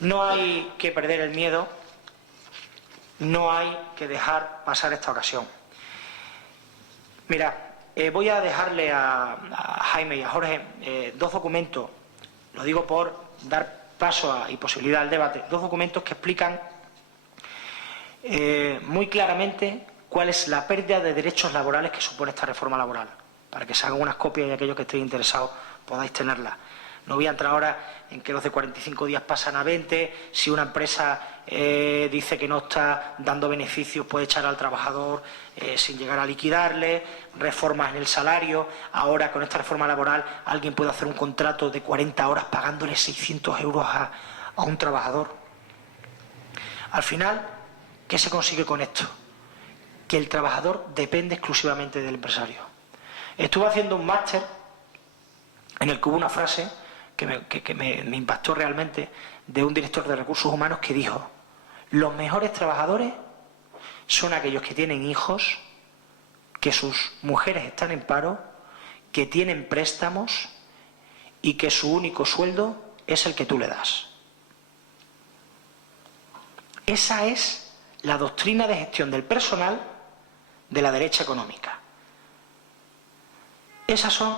No hay que perder el miedo, no hay que dejar pasar esta ocasión. Mira, voy a dejarle a Jaime y a Jorge dos documentos, lo digo por dar paso y posibilidad al debate, dos documentos que explican muy claramente cuál es la pérdida de derechos laborales que supone esta reforma laboral, para que se hagan unas copias y aquellos que estéis interesados podáis tenerlas. No voy a entrar ahora en que los de 45 días pasan a 20, si una empresa dice que no está dando beneficios puede echar al trabajador sin llegar a liquidarle, reformas en el salario. Ahora con esta reforma laboral alguien puede hacer un contrato de 40 horas pagándole 600 euros a un trabajador. Al final, ¿qué se consigue con esto? Que el trabajador depende exclusivamente del empresario. Estuve haciendo un máster en el que hubo una frase que me impactó realmente, de un director de recursos humanos que dijo: los mejores trabajadores son aquellos que tienen hijos, que sus mujeres están en paro, que tienen préstamos y que su único sueldo es el que tú le das. Esa es la doctrina de gestión del personal de la derecha económica. Esos son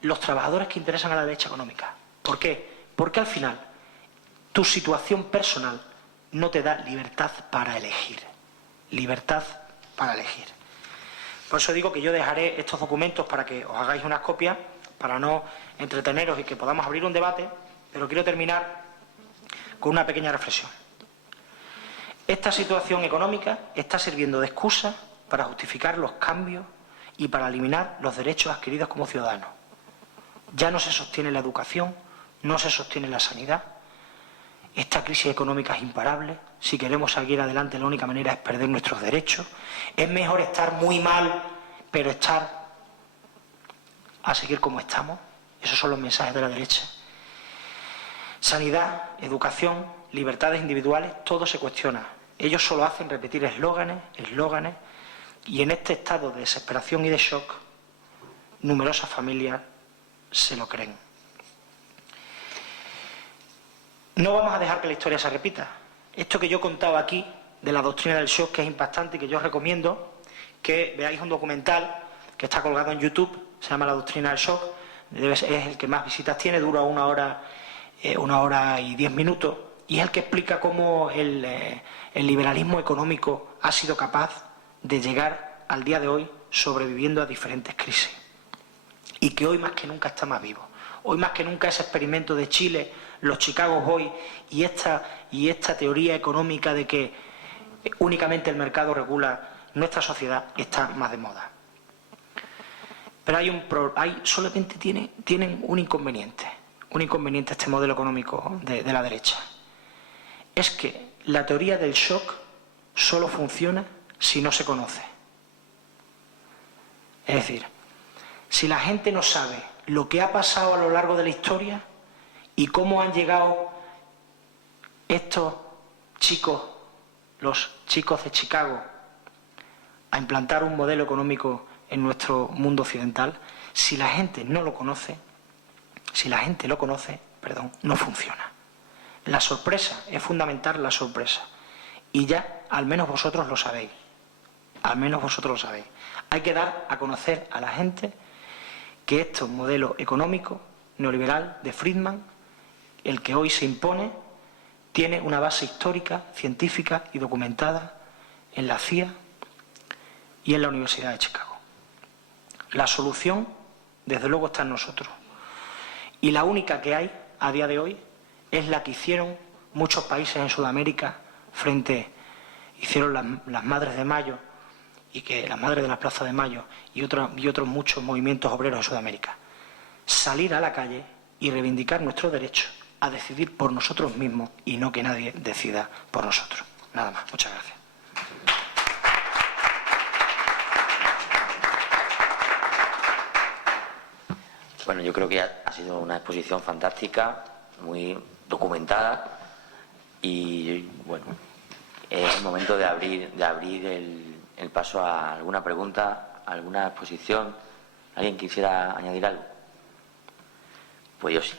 los trabajadores que interesan a la derecha económica. ¿Por qué? Porque al final tu situación personal no te da libertad para elegir. Libertad para elegir. Por eso digo que yo dejaré estos documentos para que os hagáis unas copias, para no entreteneros y que podamos abrir un debate, pero quiero terminar con una pequeña reflexión. Esta situación económica está sirviendo de excusa para justificar los cambios y para eliminar los derechos adquiridos como ciudadanos. Ya no se sostiene la educación, no se sostiene la sanidad. Esta crisis económica es imparable. Si queremos seguir adelante, la única manera es perder nuestros derechos. Es mejor estar muy mal, pero estar a seguir como estamos. Esos son los mensajes de la derecha. Sanidad, educación, libertades individuales, todo se cuestiona. Ellos solo hacen repetir eslóganes, y en este estado de desesperación y de shock, numerosas familias se lo creen. No vamos a dejar que la historia se repita. Esto que yo he contado aquí, de la doctrina del shock, que es impactante y que yo os recomiendo que veáis un documental que está colgado en YouTube, se llama La doctrina del shock, es el que más visitas tiene, dura 1 hora y 10 minutos, y es el que explica cómo el liberalismo económico ha sido capaz de llegar al día de hoy sobreviviendo a diferentes crisis. Y que hoy más que nunca está más vivo. Hoy más que nunca ese experimento de Chile, los Chicago hoy y esta teoría económica de que únicamente el mercado regula nuestra sociedad está más de moda. Pero solamente tienen un inconveniente este modelo económico de la derecha. Es que la teoría del shock solo funciona si no se conoce. Es decir, si la gente no sabe lo que ha pasado a lo largo de la historia y cómo han llegado estos chicos, los chicos de Chicago, a implantar un modelo económico en nuestro mundo occidental, si la gente no lo conoce, no funciona. La sorpresa, es fundamental la sorpresa. Y ya, al menos vosotros lo sabéis. Hay que dar a conocer a la gente que este modelo económico neoliberal de Friedman, el que hoy se impone, tiene una base histórica, científica y documentada en la CIA y en la Universidad de Chicago. La solución, desde luego, está en nosotros. Y la única que hay a día de hoy es la que hicieron muchos países en Sudamérica hicieron las Madres de Mayo, y que las Madres de la Plaza de Mayo y otros muchos movimientos obreros en Sudamérica. Salir a la calle y reivindicar nuestro derecho a decidir por nosotros mismos y no que nadie decida por nosotros. Nada más. Muchas gracias. Bueno, yo creo que ha sido una exposición fantástica, muy documentada, y bueno, es el momento de abrir el paso a alguna pregunta, a alguna exposición. ¿Alguien quisiera añadir algo? Pues yo sí.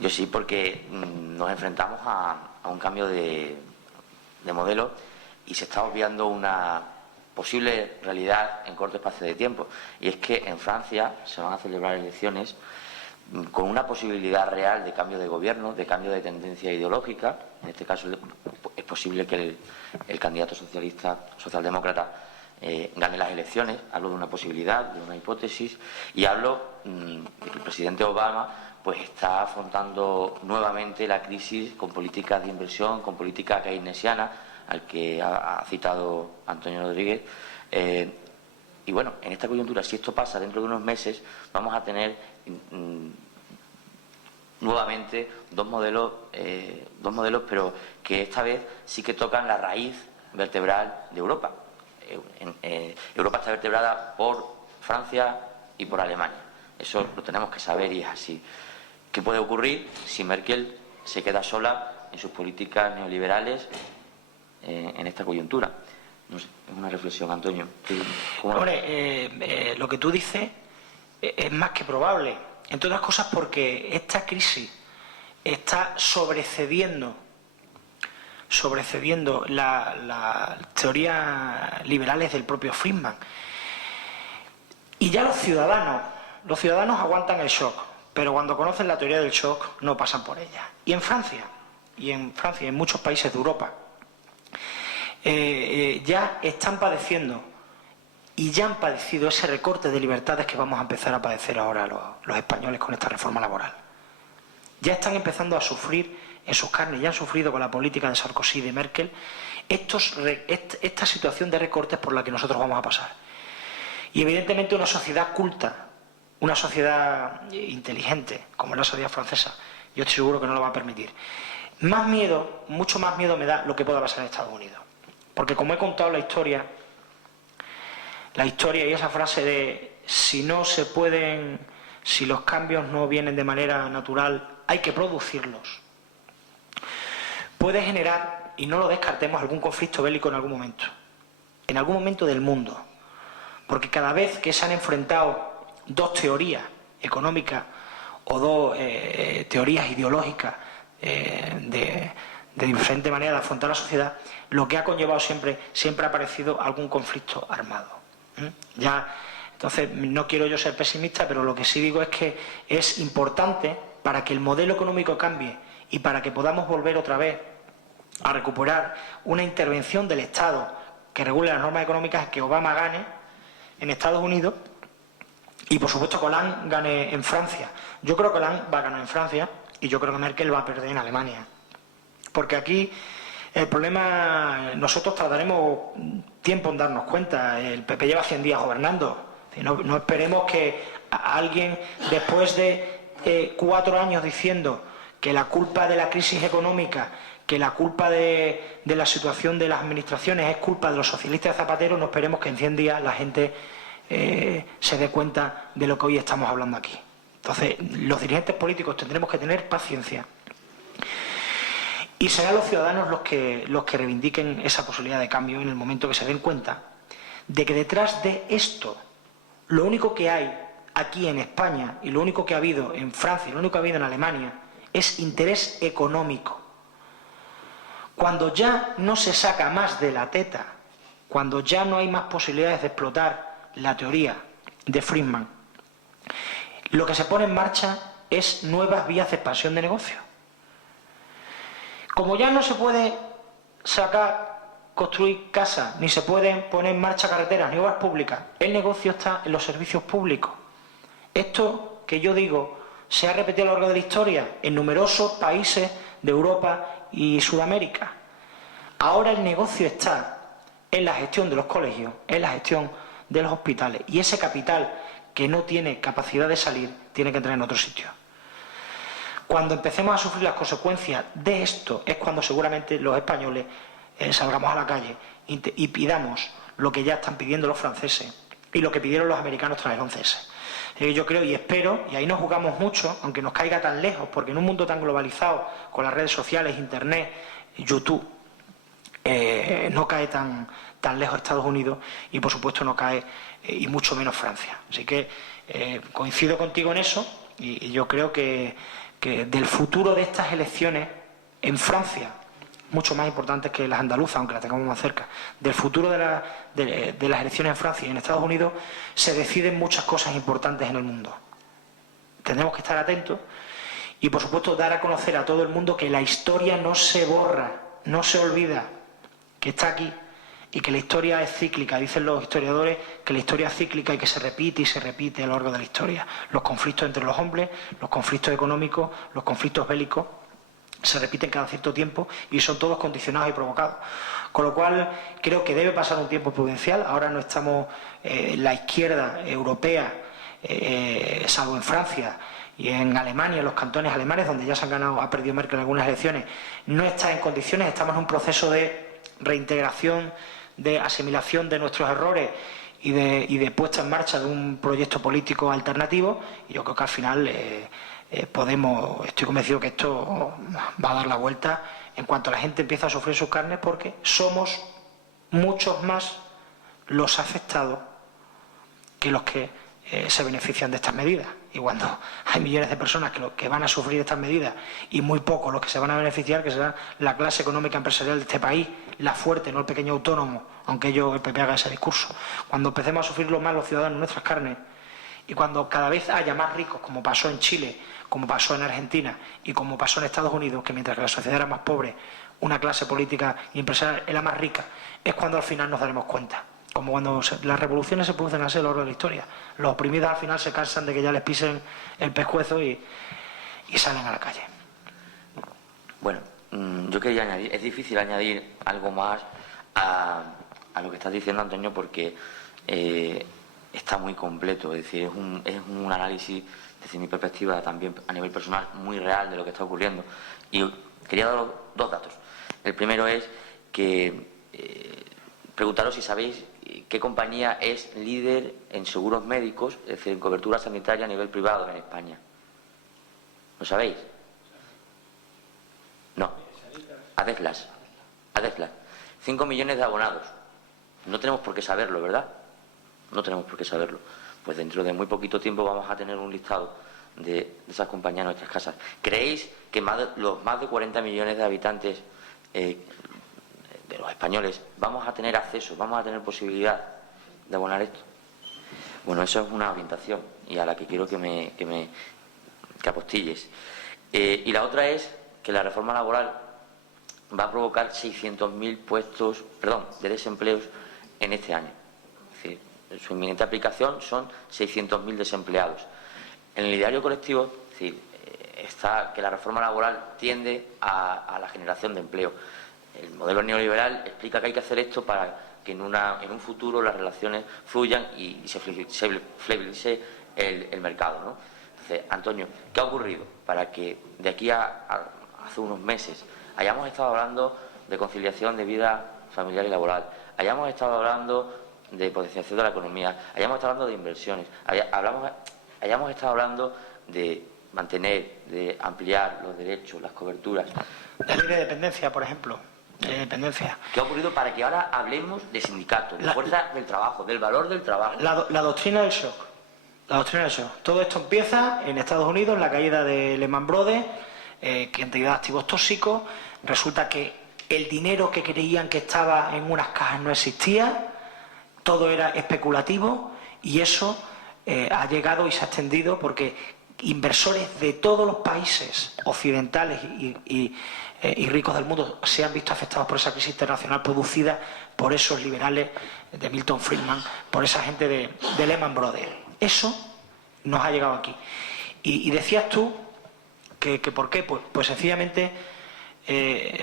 Yo sí, porque nos enfrentamos a un cambio de modelo y se está obviando una posible realidad en corto espacio de tiempo. Y es que en Francia se van a celebrar elecciones con una posibilidad real de cambio de gobierno, de cambio de tendencia ideológica. En este caso es posible que el candidato socialdemócrata gane las elecciones. Hablo de una posibilidad, de una hipótesis, y hablo de que el presidente Obama pues está afrontando nuevamente la crisis con políticas de inversión, con política keynesiana, al que ha citado Antonio Rodríguez. Y bueno, en esta coyuntura, si esto pasa dentro de unos meses, vamos a tener nuevamente dos modelos, pero que esta vez sí que tocan la raíz vertebral de Europa. Europa está vertebrada por Francia y por Alemania. Eso lo tenemos que saber y es así. ¿Qué puede ocurrir si Merkel se queda sola en sus políticas neoliberales en esta coyuntura? No sé, es una reflexión, Antonio. Hombre, lo que tú dices es más que probable. Entre otras cosas porque esta crisis está sobrecediendo las teorías liberales del propio Friedman. Y ya los ciudadanos aguantan el shock, pero cuando conocen la teoría del shock no pasan por ella. Y en Francia y en muchos países de Europa ya están padeciendo y ya han padecido ese recorte de libertades que vamos a empezar a padecer ahora los españoles con esta reforma laboral. Ya están empezando a sufrir en sus carnes, ya han sufrido con la política de Sarkozy y de Merkel esta situación de recortes por la que nosotros vamos a pasar. Y evidentemente una sociedad culta, una sociedad inteligente, como es la sociedad francesa, yo estoy seguro que no lo va a permitir. Mucho más miedo me da lo que pueda pasar en Estados Unidos. Porque como he contado la historia y esa frase de si los cambios no vienen de manera natural, hay que producirlos, puede generar, y no lo descartemos, algún conflicto bélico en algún momento del mundo. Porque cada vez que se han enfrentado dos teorías económicas o dos teorías ideológicas de diferente manera de afrontar la sociedad, lo que ha conllevado siempre ha aparecido algún conflicto armado. Entonces, no quiero yo ser pesimista, pero lo que sí digo es que es importante para que el modelo económico cambie y para que podamos volver otra vez a recuperar una intervención del Estado que regule las normas económicas, que Obama gane en Estados Unidos y, por supuesto, que Hollande gane en Francia. Yo creo que Hollande va a ganar en Francia y yo creo que Merkel va a perder en Alemania. Porque aquí el problema, nosotros tardaremos tiempo en darnos cuenta. El PP lleva 100 días gobernando. No esperemos que alguien, después de 4 años diciendo que la culpa de la crisis económica, que la culpa de la situación de las administraciones es culpa de los socialistas de Zapatero, no esperemos que en 100 días la gente se dé cuenta de lo que hoy estamos hablando aquí. Entonces, los dirigentes políticos tendremos que tener paciencia. Y serán los ciudadanos los que reivindiquen esa posibilidad de cambio en el momento que se den cuenta de que detrás de esto lo único que hay aquí en España, y lo único que ha habido en Francia, y lo único que ha habido en Alemania, es interés económico. Cuando ya no se saca más de la teta, cuando ya no hay más posibilidades de explotar la teoría de Friedman, lo que se pone en marcha es nuevas vías de expansión de negocio. Como ya no se puede construir casas, ni se pueden poner en marcha carreteras, ni obras públicas, el negocio está en los servicios públicos. Esto que yo digo se ha repetido a lo largo de la historia en numerosos países de Europa y Sudamérica. Ahora el negocio está en la gestión de los colegios, en la gestión de los hospitales, y ese capital que no tiene capacidad de salir tiene que entrar en otro sitio. Cuando empecemos a sufrir las consecuencias de esto es cuando seguramente los españoles salgamos a la calle y pidamos lo que ya están pidiendo los franceses y lo que pidieron los americanos tras el 11S. Yo creo y espero, y ahí nos jugamos mucho, aunque nos caiga tan lejos, porque en un mundo tan globalizado, con las redes sociales, Internet, YouTube, no cae tan lejos Estados Unidos y por supuesto no cae y mucho menos Francia. Así que coincido contigo en eso y yo creo que del futuro de estas elecciones en Francia, mucho más importantes que las andaluzas, aunque las tengamos más cerca, del futuro de las elecciones en Francia y en Estados Unidos se deciden muchas cosas importantes en el mundo. Tendremos que estar atentos y por supuesto dar a conocer a todo el mundo que la historia no se borra, no se olvida, que está aquí y que la historia es cíclica. Dicen los historiadores que la historia es cíclica y que se repite y se repite a lo largo de la historia. Los conflictos entre los hombres, los conflictos económicos, los conflictos bélicos se repiten cada cierto tiempo y son todos condicionados y provocados. Con lo cual creo que debe pasar un tiempo prudencial. Ahora no estamos la izquierda europea, salvo en Francia y en Alemania, en los cantones alemanes, donde ya se han ganado, ha perdido Merkel en algunas elecciones, no está en condiciones. Estamos en un proceso de reintegración, de asimilación de nuestros errores y de puesta en marcha de un proyecto político alternativo, y yo creo que al final estoy convencido que esto va a dar la vuelta en cuanto la gente empieza a sufrir sus carnes, porque somos muchos más los afectados que los que se benefician de estas medidas. Y cuando hay millones de personas que van a sufrir estas medidas y muy pocos los que se van a beneficiar, que será la clase económica empresarial de este país, la fuerte, no el pequeño autónomo, aunque el PP haga ese discurso. Cuando empecemos a sufrirlo más los ciudadanos en nuestras carnes y cuando cada vez haya más ricos, como pasó en Chile, como pasó en Argentina y como pasó en Estados Unidos, que mientras que la sociedad era más pobre, una clase política y empresarial era más rica, es cuando al final nos daremos cuenta. Como cuando las revoluciones se producen así a lo largo de la historia. Los oprimidos al final se cansan de que ya les pisen el pescuezo y salen a la calle. Bueno, yo quería añadir, es difícil añadir algo más a lo que estás diciendo, Antonio, porque está muy completo. Es decir, es un análisis, desde mi perspectiva, también a nivel personal, muy real de lo que está ocurriendo. Y quería daros dos datos. El primero es que preguntaros si sabéis qué compañía es líder en seguros médicos, es decir, en cobertura sanitaria a nivel privado en España. ¿Lo sabéis? No. Adeslas. 5 millones de abonados. No tenemos por qué saberlo, ¿verdad? No tenemos por qué saberlo. Pues dentro de muy poquito tiempo vamos a tener un listado de esas compañías en nuestras casas. ¿Creéis que los más de 40 millones de habitantes de los españoles vamos a tener acceso, vamos a tener posibilidad de abonar esto? Bueno, eso es una orientación y a la que quiero que apostilles. Y la otra es que la reforma laboral va a provocar 600.000 puestos, de desempleos en este año. Es decir, su inminente aplicación son 600.000 desempleados. En el ideario colectivo, es decir, está que la reforma laboral tiende a la generación de empleo. El modelo neoliberal explica que hay que hacer esto para que en un futuro las relaciones fluyan y se flexibilice el mercado, ¿no? Entonces, Antonio, ¿qué ha ocurrido para que de aquí a hace unos meses hayamos estado hablando de conciliación de vida familiar y laboral, hayamos estado hablando de potenciación de la economía, hayamos estado hablando de inversiones, hayamos estado hablando de mantener, de ampliar los derechos, las coberturas? La ley de dependencia, por ejemplo. Dependencia. ¿Qué ha ocurrido para que ahora hablemos de sindicatos, de fuerza del trabajo, del valor del trabajo? La doctrina del shock. La doctrina del shock. Todo esto empieza en Estados Unidos, la caída de Lehman Brothers, cantidad de activos tóxicos. Resulta que el dinero que creían que estaba en unas cajas no existía, todo era especulativo, y eso ha llegado y se ha extendido porque inversores de todos los países occidentales y ricos del mundo se han visto afectados por esa crisis internacional producida por esos liberales de Milton Friedman, por esa gente de Lehman Brothers. Eso nos ha llegado aquí. Y decías tú que ¿por qué? Pues sencillamente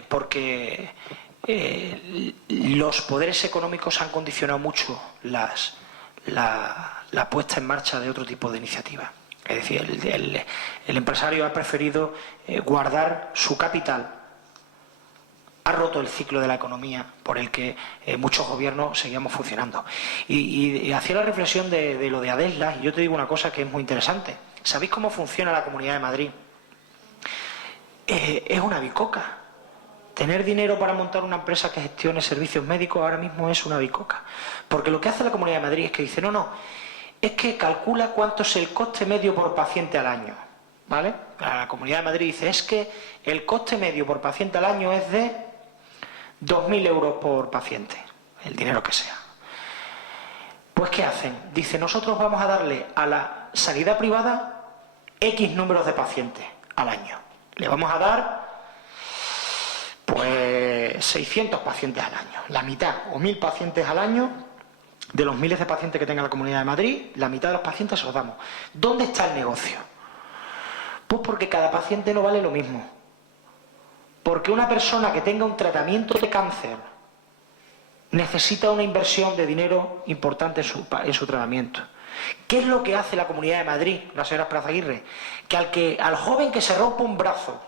porque los poderes económicos han condicionado mucho la puesta en marcha de otro tipo de iniciativas. Es decir, el empresario ha preferido guardar su capital, ha roto el ciclo de la economía por el que muchos gobiernos seguíamos funcionando. Y hacía la reflexión de lo de Adeslas, y yo te digo una cosa que es muy interesante. ¿Sabéis cómo funciona la Comunidad de Madrid? Es una bicoca. Tener dinero para montar una empresa que gestione servicios médicos ahora mismo es una bicoca. Porque lo que hace la Comunidad de Madrid es que dice, no, es que calcula cuánto es el coste medio por paciente al año. ¿Vale? La Comunidad de Madrid dice, es que el coste medio por paciente al año es de 2.000 euros por paciente, el dinero que sea. Pues ¿qué hacen? Dice, nosotros vamos a darle a la sanidad privada X números de pacientes al año. Le vamos a dar pues 600 pacientes al año, la mitad o 1.000 pacientes al año de los miles de pacientes que tenga la Comunidad de Madrid, la mitad de los pacientes se los damos. ¿Dónde está el negocio? Pues porque cada paciente no vale lo mismo. Porque una persona que tenga un tratamiento de cáncer necesita una inversión de dinero importante en su tratamiento. ¿Qué es lo que hace la Comunidad de Madrid, la señora Esperanza Aguirre? Que al joven que se rompe un brazo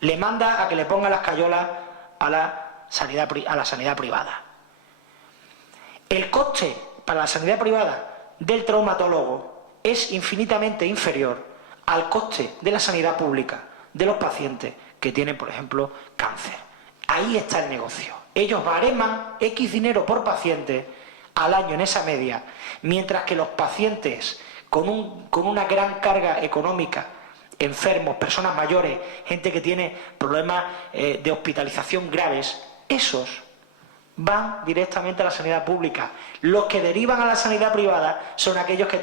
le manda a que le ponga las cayolas a la sanidad privada. El coste para la sanidad privada del traumatólogo es infinitamente inferior al coste de la sanidad pública de los pacientes que tienen, por ejemplo, cáncer. Ahí está el negocio. Ellos bareman X dinero por paciente al año en esa media, mientras que los pacientes con una gran carga económica, enfermos, personas mayores, gente que tiene problemas de hospitalización graves, esos van directamente a la sanidad pública. Los que derivan a la sanidad privada son aquellos que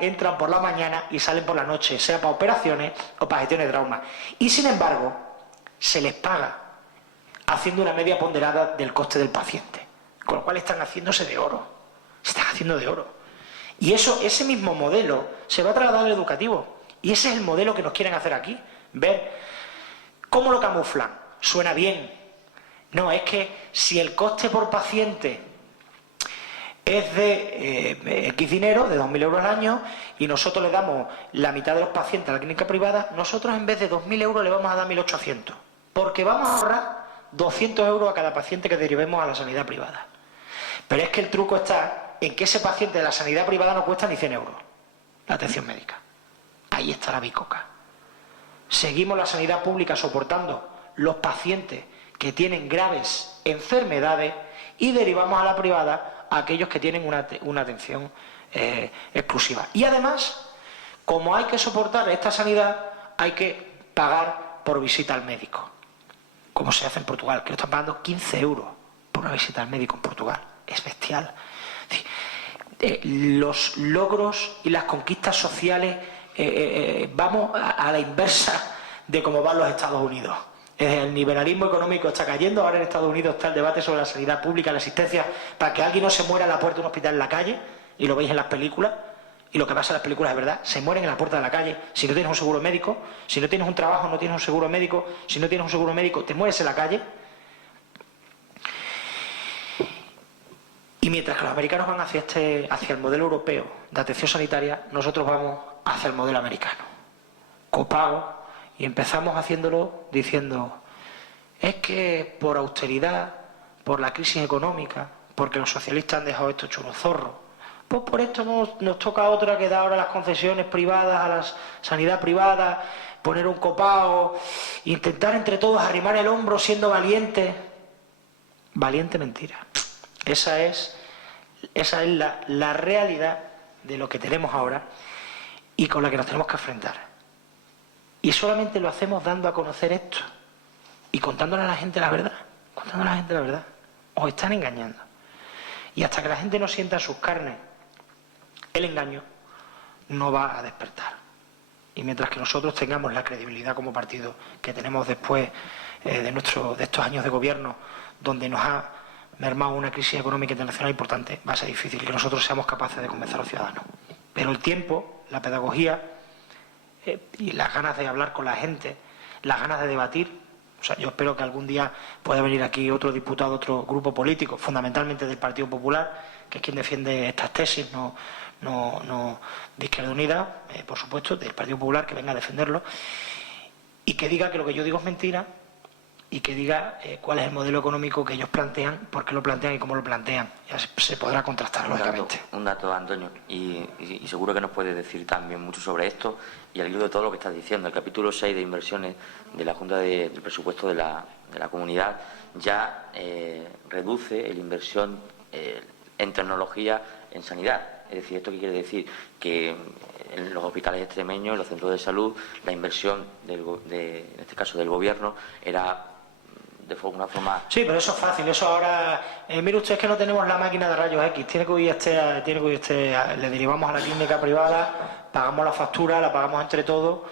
entran por la mañana y salen por la noche, sea para operaciones o para gestión de trauma. Y sin embargo, se les paga haciendo una media ponderada del coste del paciente. Con lo cual están haciéndose de oro. Se están haciendo de oro. Y ese mismo modelo se va a trasladar al educativo. Y ese es el modelo que nos quieren hacer aquí. Ver cómo lo camuflan. Suena bien. No, es que si el coste por paciente es de X dinero, de 2.000 euros al año, y nosotros le damos la mitad de los pacientes a la clínica privada, nosotros en vez de 2.000 euros le vamos a dar 1.800. Porque vamos a ahorrar 200 euros a cada paciente que derivemos a la sanidad privada. Pero es que el truco está en que ese paciente de la sanidad privada no cuesta ni 100 euros, la atención médica. Ahí está la bicoca. Seguimos la sanidad pública soportando los pacientes que tienen graves enfermedades y derivamos a la privada a aquellos que tienen una atención exclusiva. Y además, como hay que soportar esta sanidad, hay que pagar por visita al médico, como se hace en Portugal, que lo están pagando 15 euros por una visita al médico en Portugal. Es bestial. Los logros y las conquistas sociales vamos a la inversa de cómo van los Estados Unidos. El liberalismo económico está cayendo. Ahora en Estados Unidos está el debate sobre la sanidad pública, la asistencia, para que alguien no se muera en la puerta de un hospital en la calle, y lo veis en las películas, y lo que pasa en las películas es verdad, se mueren en la puerta de la calle. Si no tienes un seguro médico, si no tienes un trabajo, no tienes un seguro médico, si no tienes un seguro médico, te mueres en la calle. Y mientras que los americanos van hacia el modelo europeo de atención sanitaria, nosotros vamos hacia el modelo americano. Copago. Y empezamos haciéndolo diciendo, es que por austeridad, por la crisis económica, porque los socialistas han dejado esto hecho unos zorros, pues por esto nos toca otra que da ahora las concesiones privadas a la sanidad privada, poner un copago, intentar entre todos arrimar el hombro siendo valientes. Valiente mentira. Esa es la realidad de lo que tenemos ahora y con la que nos tenemos que enfrentar. Y solamente lo hacemos dando a conocer esto y contándole a la gente la verdad. Contándole a la gente la verdad. Os están engañando. Y hasta que la gente no sienta en sus carnes el engaño, no va a despertar. Y mientras que nosotros tengamos la credibilidad como partido que tenemos después de estos años de gobierno, donde nos ha mermado una crisis económica internacional importante, va a ser difícil que nosotros seamos capaces de convencer a los ciudadanos. Pero el tiempo, la pedagogía y las ganas de hablar con la gente, las ganas de debatir, o sea, yo espero que algún día pueda venir aquí otro diputado, otro grupo político, fundamentalmente del Partido Popular, que es quien defiende estas tesis, no de Izquierda Unida, por supuesto, del Partido Popular, que venga a defenderlo, y que diga que lo que yo digo es mentira, y que diga cuál es el modelo económico que ellos plantean, por qué lo plantean y cómo lo plantean. Ya se podrá contrastar, lógicamente. Un dato, Antonio, y seguro que nos puedes decir también mucho sobre esto, y al hilo de todo lo que estás diciendo. El capítulo 6 de inversiones de la Junta del Presupuesto de la Comunidad ya reduce la inversión en tecnología en sanidad. Es decir, ¿esto qué quiere decir? Que en los hospitales extremeños, en los centros de salud, la inversión, en este caso del Gobierno, era de una forma... Sí, pero eso es fácil. Eso ahora... mire usted, es que no tenemos la máquina de rayos X. Tiene que huir le derivamos a la clínica privada, pagamos la factura, la pagamos entre todos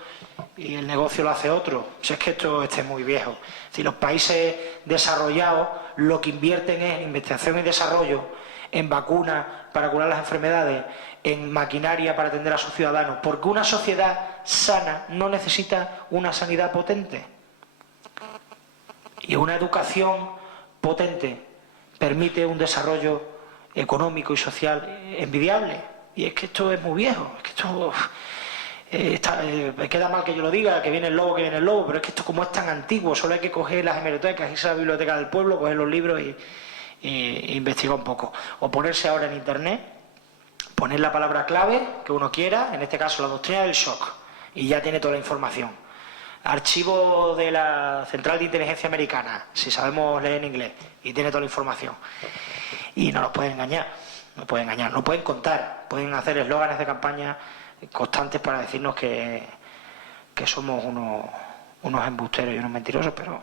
y el negocio lo hace otro. Si es que esto es muy viejo. Si los países desarrollados lo que invierten es en investigación y desarrollo, en vacunas para curar las enfermedades, en maquinaria para atender a sus ciudadanos, porque una sociedad sana no necesita una sanidad potente. Y una educación potente permite un desarrollo económico y social envidiable. Y es que esto es muy viejo, es que esto... me queda mal que yo lo diga, que viene el lobo, pero es que esto como es tan antiguo, solo hay que coger las hemerotecas, irse a la biblioteca del pueblo, coger los libros y investigar un poco. O ponerse ahora en internet, poner la palabra clave que uno quiera, en este caso la doctrina del shock, y ya tiene toda la información. Archivo de la Central de Inteligencia Americana, si sabemos leer en inglés, y tiene toda la información. Y no nos pueden engañar, no pueden contar, pueden hacer eslóganes de campaña constantes para decirnos que somos unos embusteros y unos mentirosos, pero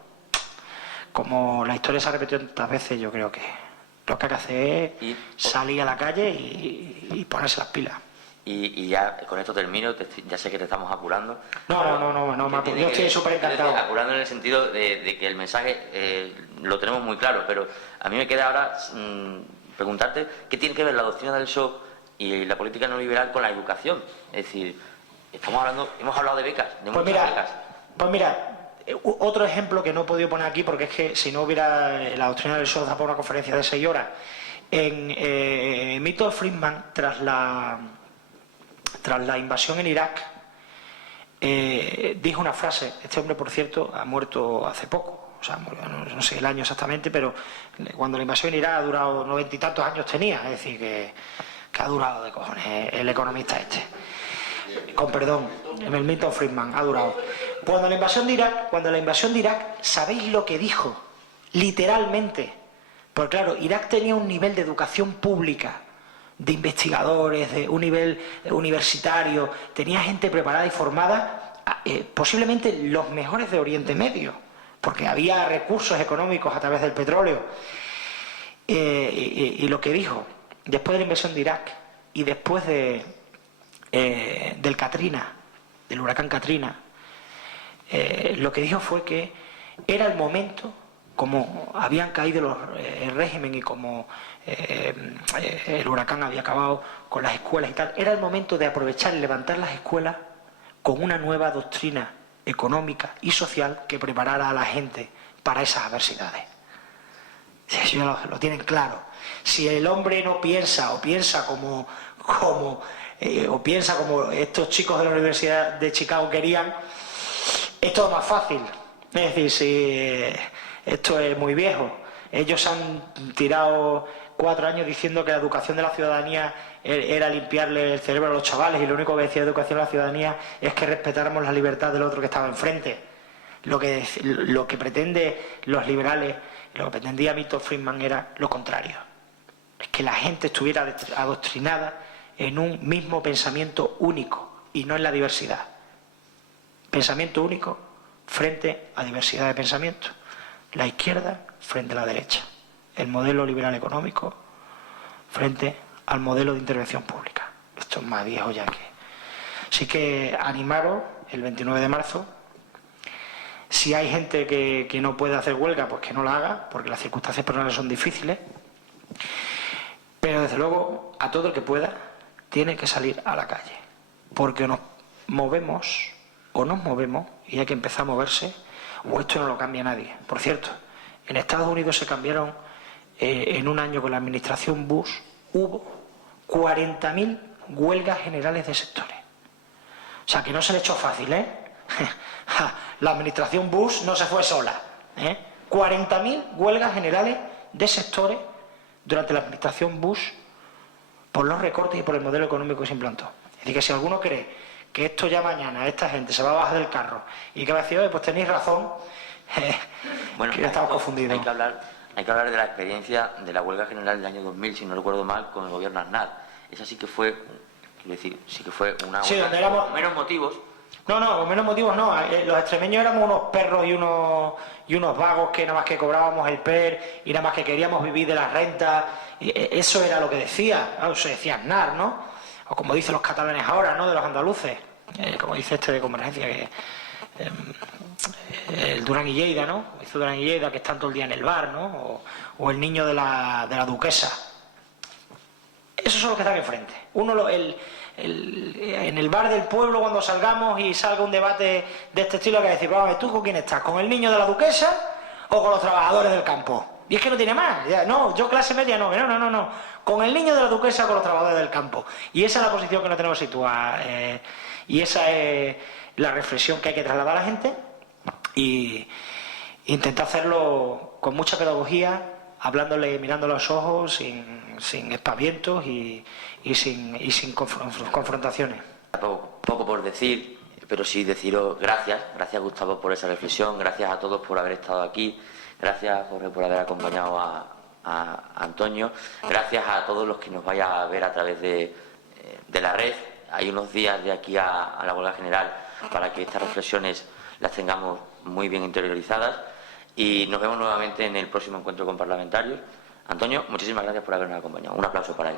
como la historia se ha repetido tantas veces, yo creo que lo que hay que hacer es salir a la calle y ponerse las pilas. Y ya con esto termino, ya sé que te estamos apurando. No, yo estoy súper encantado. Apurando en el sentido de que el mensaje lo tenemos muy claro, pero a mí me queda ahora preguntarte qué tiene que ver la doctrina del shock y la política neoliberal con la educación. Es decir, hemos hablado de becas, de muchas becas. Pues mira, otro ejemplo que no he podido poner aquí, porque es que si no hubiera la doctrina del shock da por una conferencia de 6 horas. En Milton Friedman, tras la invasión en Irak, dijo una frase. Este hombre, por cierto, ha muerto hace poco, o sea, no sé el año exactamente, pero cuando la invasión en Irak ha durado 90 y tantos años tenía, es decir, que ha durado de cojones el economista este. Con perdón, en el Milton Friedman ha durado. Cuando la invasión de Irak, ¿sabéis lo que dijo? Literalmente. Porque claro, Irak tenía un nivel de educación pública, de investigadores, de un nivel universitario, tenía gente preparada y formada, posiblemente los mejores de Oriente Medio, porque había recursos económicos a través del petróleo. Y lo que dijo, después de la invasión de Irak y después del Katrina, del huracán Katrina, lo que dijo fue que era el momento, como habían caído el régimen y como el huracán había acabado con las escuelas y tal, era el momento de aprovechar y levantar las escuelas con una nueva doctrina económica y social que preparara a la gente para esas adversidades. Si ellos lo tienen claro. Si el hombre no piensa o piensa como estos chicos de la Universidad de Chicago querían, es todo más fácil. Es decir, si esto es muy viejo. Ellos han tirado 4 años diciendo que la educación de la ciudadanía era limpiarle el cerebro a los chavales, y lo único que decía educación a la ciudadanía es que respetáramos la libertad del otro que estaba enfrente. Lo que pretende los liberales, lo que pretendía Milton Friedman era lo contrario. Es que la gente estuviera adoctrinada en un mismo pensamiento único y no en la diversidad. Pensamiento único frente a diversidad de pensamiento. La izquierda frente a la derecha. El modelo liberal económico frente al modelo de intervención pública. Esto es más viejo ya que... Así que animaros el 29 de marzo. Si hay gente que no puede hacer huelga, pues que no la haga, porque las circunstancias personales son difíciles. Pero desde luego, a todo el que pueda, tiene que salir a la calle. Porque nos movemos, o nos movemos, y hay que empezar a moverse, o esto no lo cambia nadie. Por cierto, en Estados Unidos se cambiaron, en un año con la administración Bush, hubo 40.000 huelgas generales de sectores. O sea, que no se le echó fácil, ¿eh? La administración Bush no se fue sola, ¿eh? 40.000 huelgas generales de sectores durante la administración Bush por los recortes y por el modelo económico que se implantó. Es decir, que si alguno cree que esto ya mañana, esta gente se va a bajar del carro y que va a decir, oye, pues tenéis razón, bueno, que ya estamos confundidos. Hay que hablar de la experiencia de la huelga general del año 2000, si no recuerdo mal, con el gobierno Aznar. Esa sí que fue, quiero decir, sí que fue una sí, huelga donde éramos... con menos motivos. No, con menos motivos no. Los extremeños éramos unos perros y unos vagos que nada más que cobrábamos el PER y nada más que queríamos vivir de las rentas. Eso era lo que decía, se decía Aznar, ¿no? O como dicen los catalanes ahora, ¿no? De los andaluces. Como dice este de Convergencia, que el Durán y Lleida, ¿no? Hizo Durán y Lleida, que están todo el día en el bar, ¿no? O el niño de la duquesa. Esos son los que están enfrente. Uno, en el bar del pueblo, cuando salgamos y salga un debate de este estilo, que decir, vamos, ¿tú con quién estás? ¿Con el niño de la duquesa o con los trabajadores del campo? Y es que no tiene más. Ya, no, yo clase media no. Con el niño de la duquesa o con los trabajadores del campo. Y esa es la posición que nos tenemos que situar. Y esa es la reflexión que hay que trasladar a la gente. Y intentar hacerlo con mucha pedagogía, hablándole, mirándole a los ojos, sin espavientos y sin confrontaciones. Poco por decir, pero sí deciros gracias Gustavo por esa reflexión, gracias a todos por haber estado aquí, gracias Jorge por haber acompañado a Antonio, gracias a todos los que nos vayan a ver a través de la red. Hay unos días de aquí a la huelga general para que estas reflexiones las tengamos muy bien interiorizadas y nos vemos nuevamente en el próximo encuentro con parlamentarios. Antonio, muchísimas gracias por habernos acompañado. Un aplauso para él.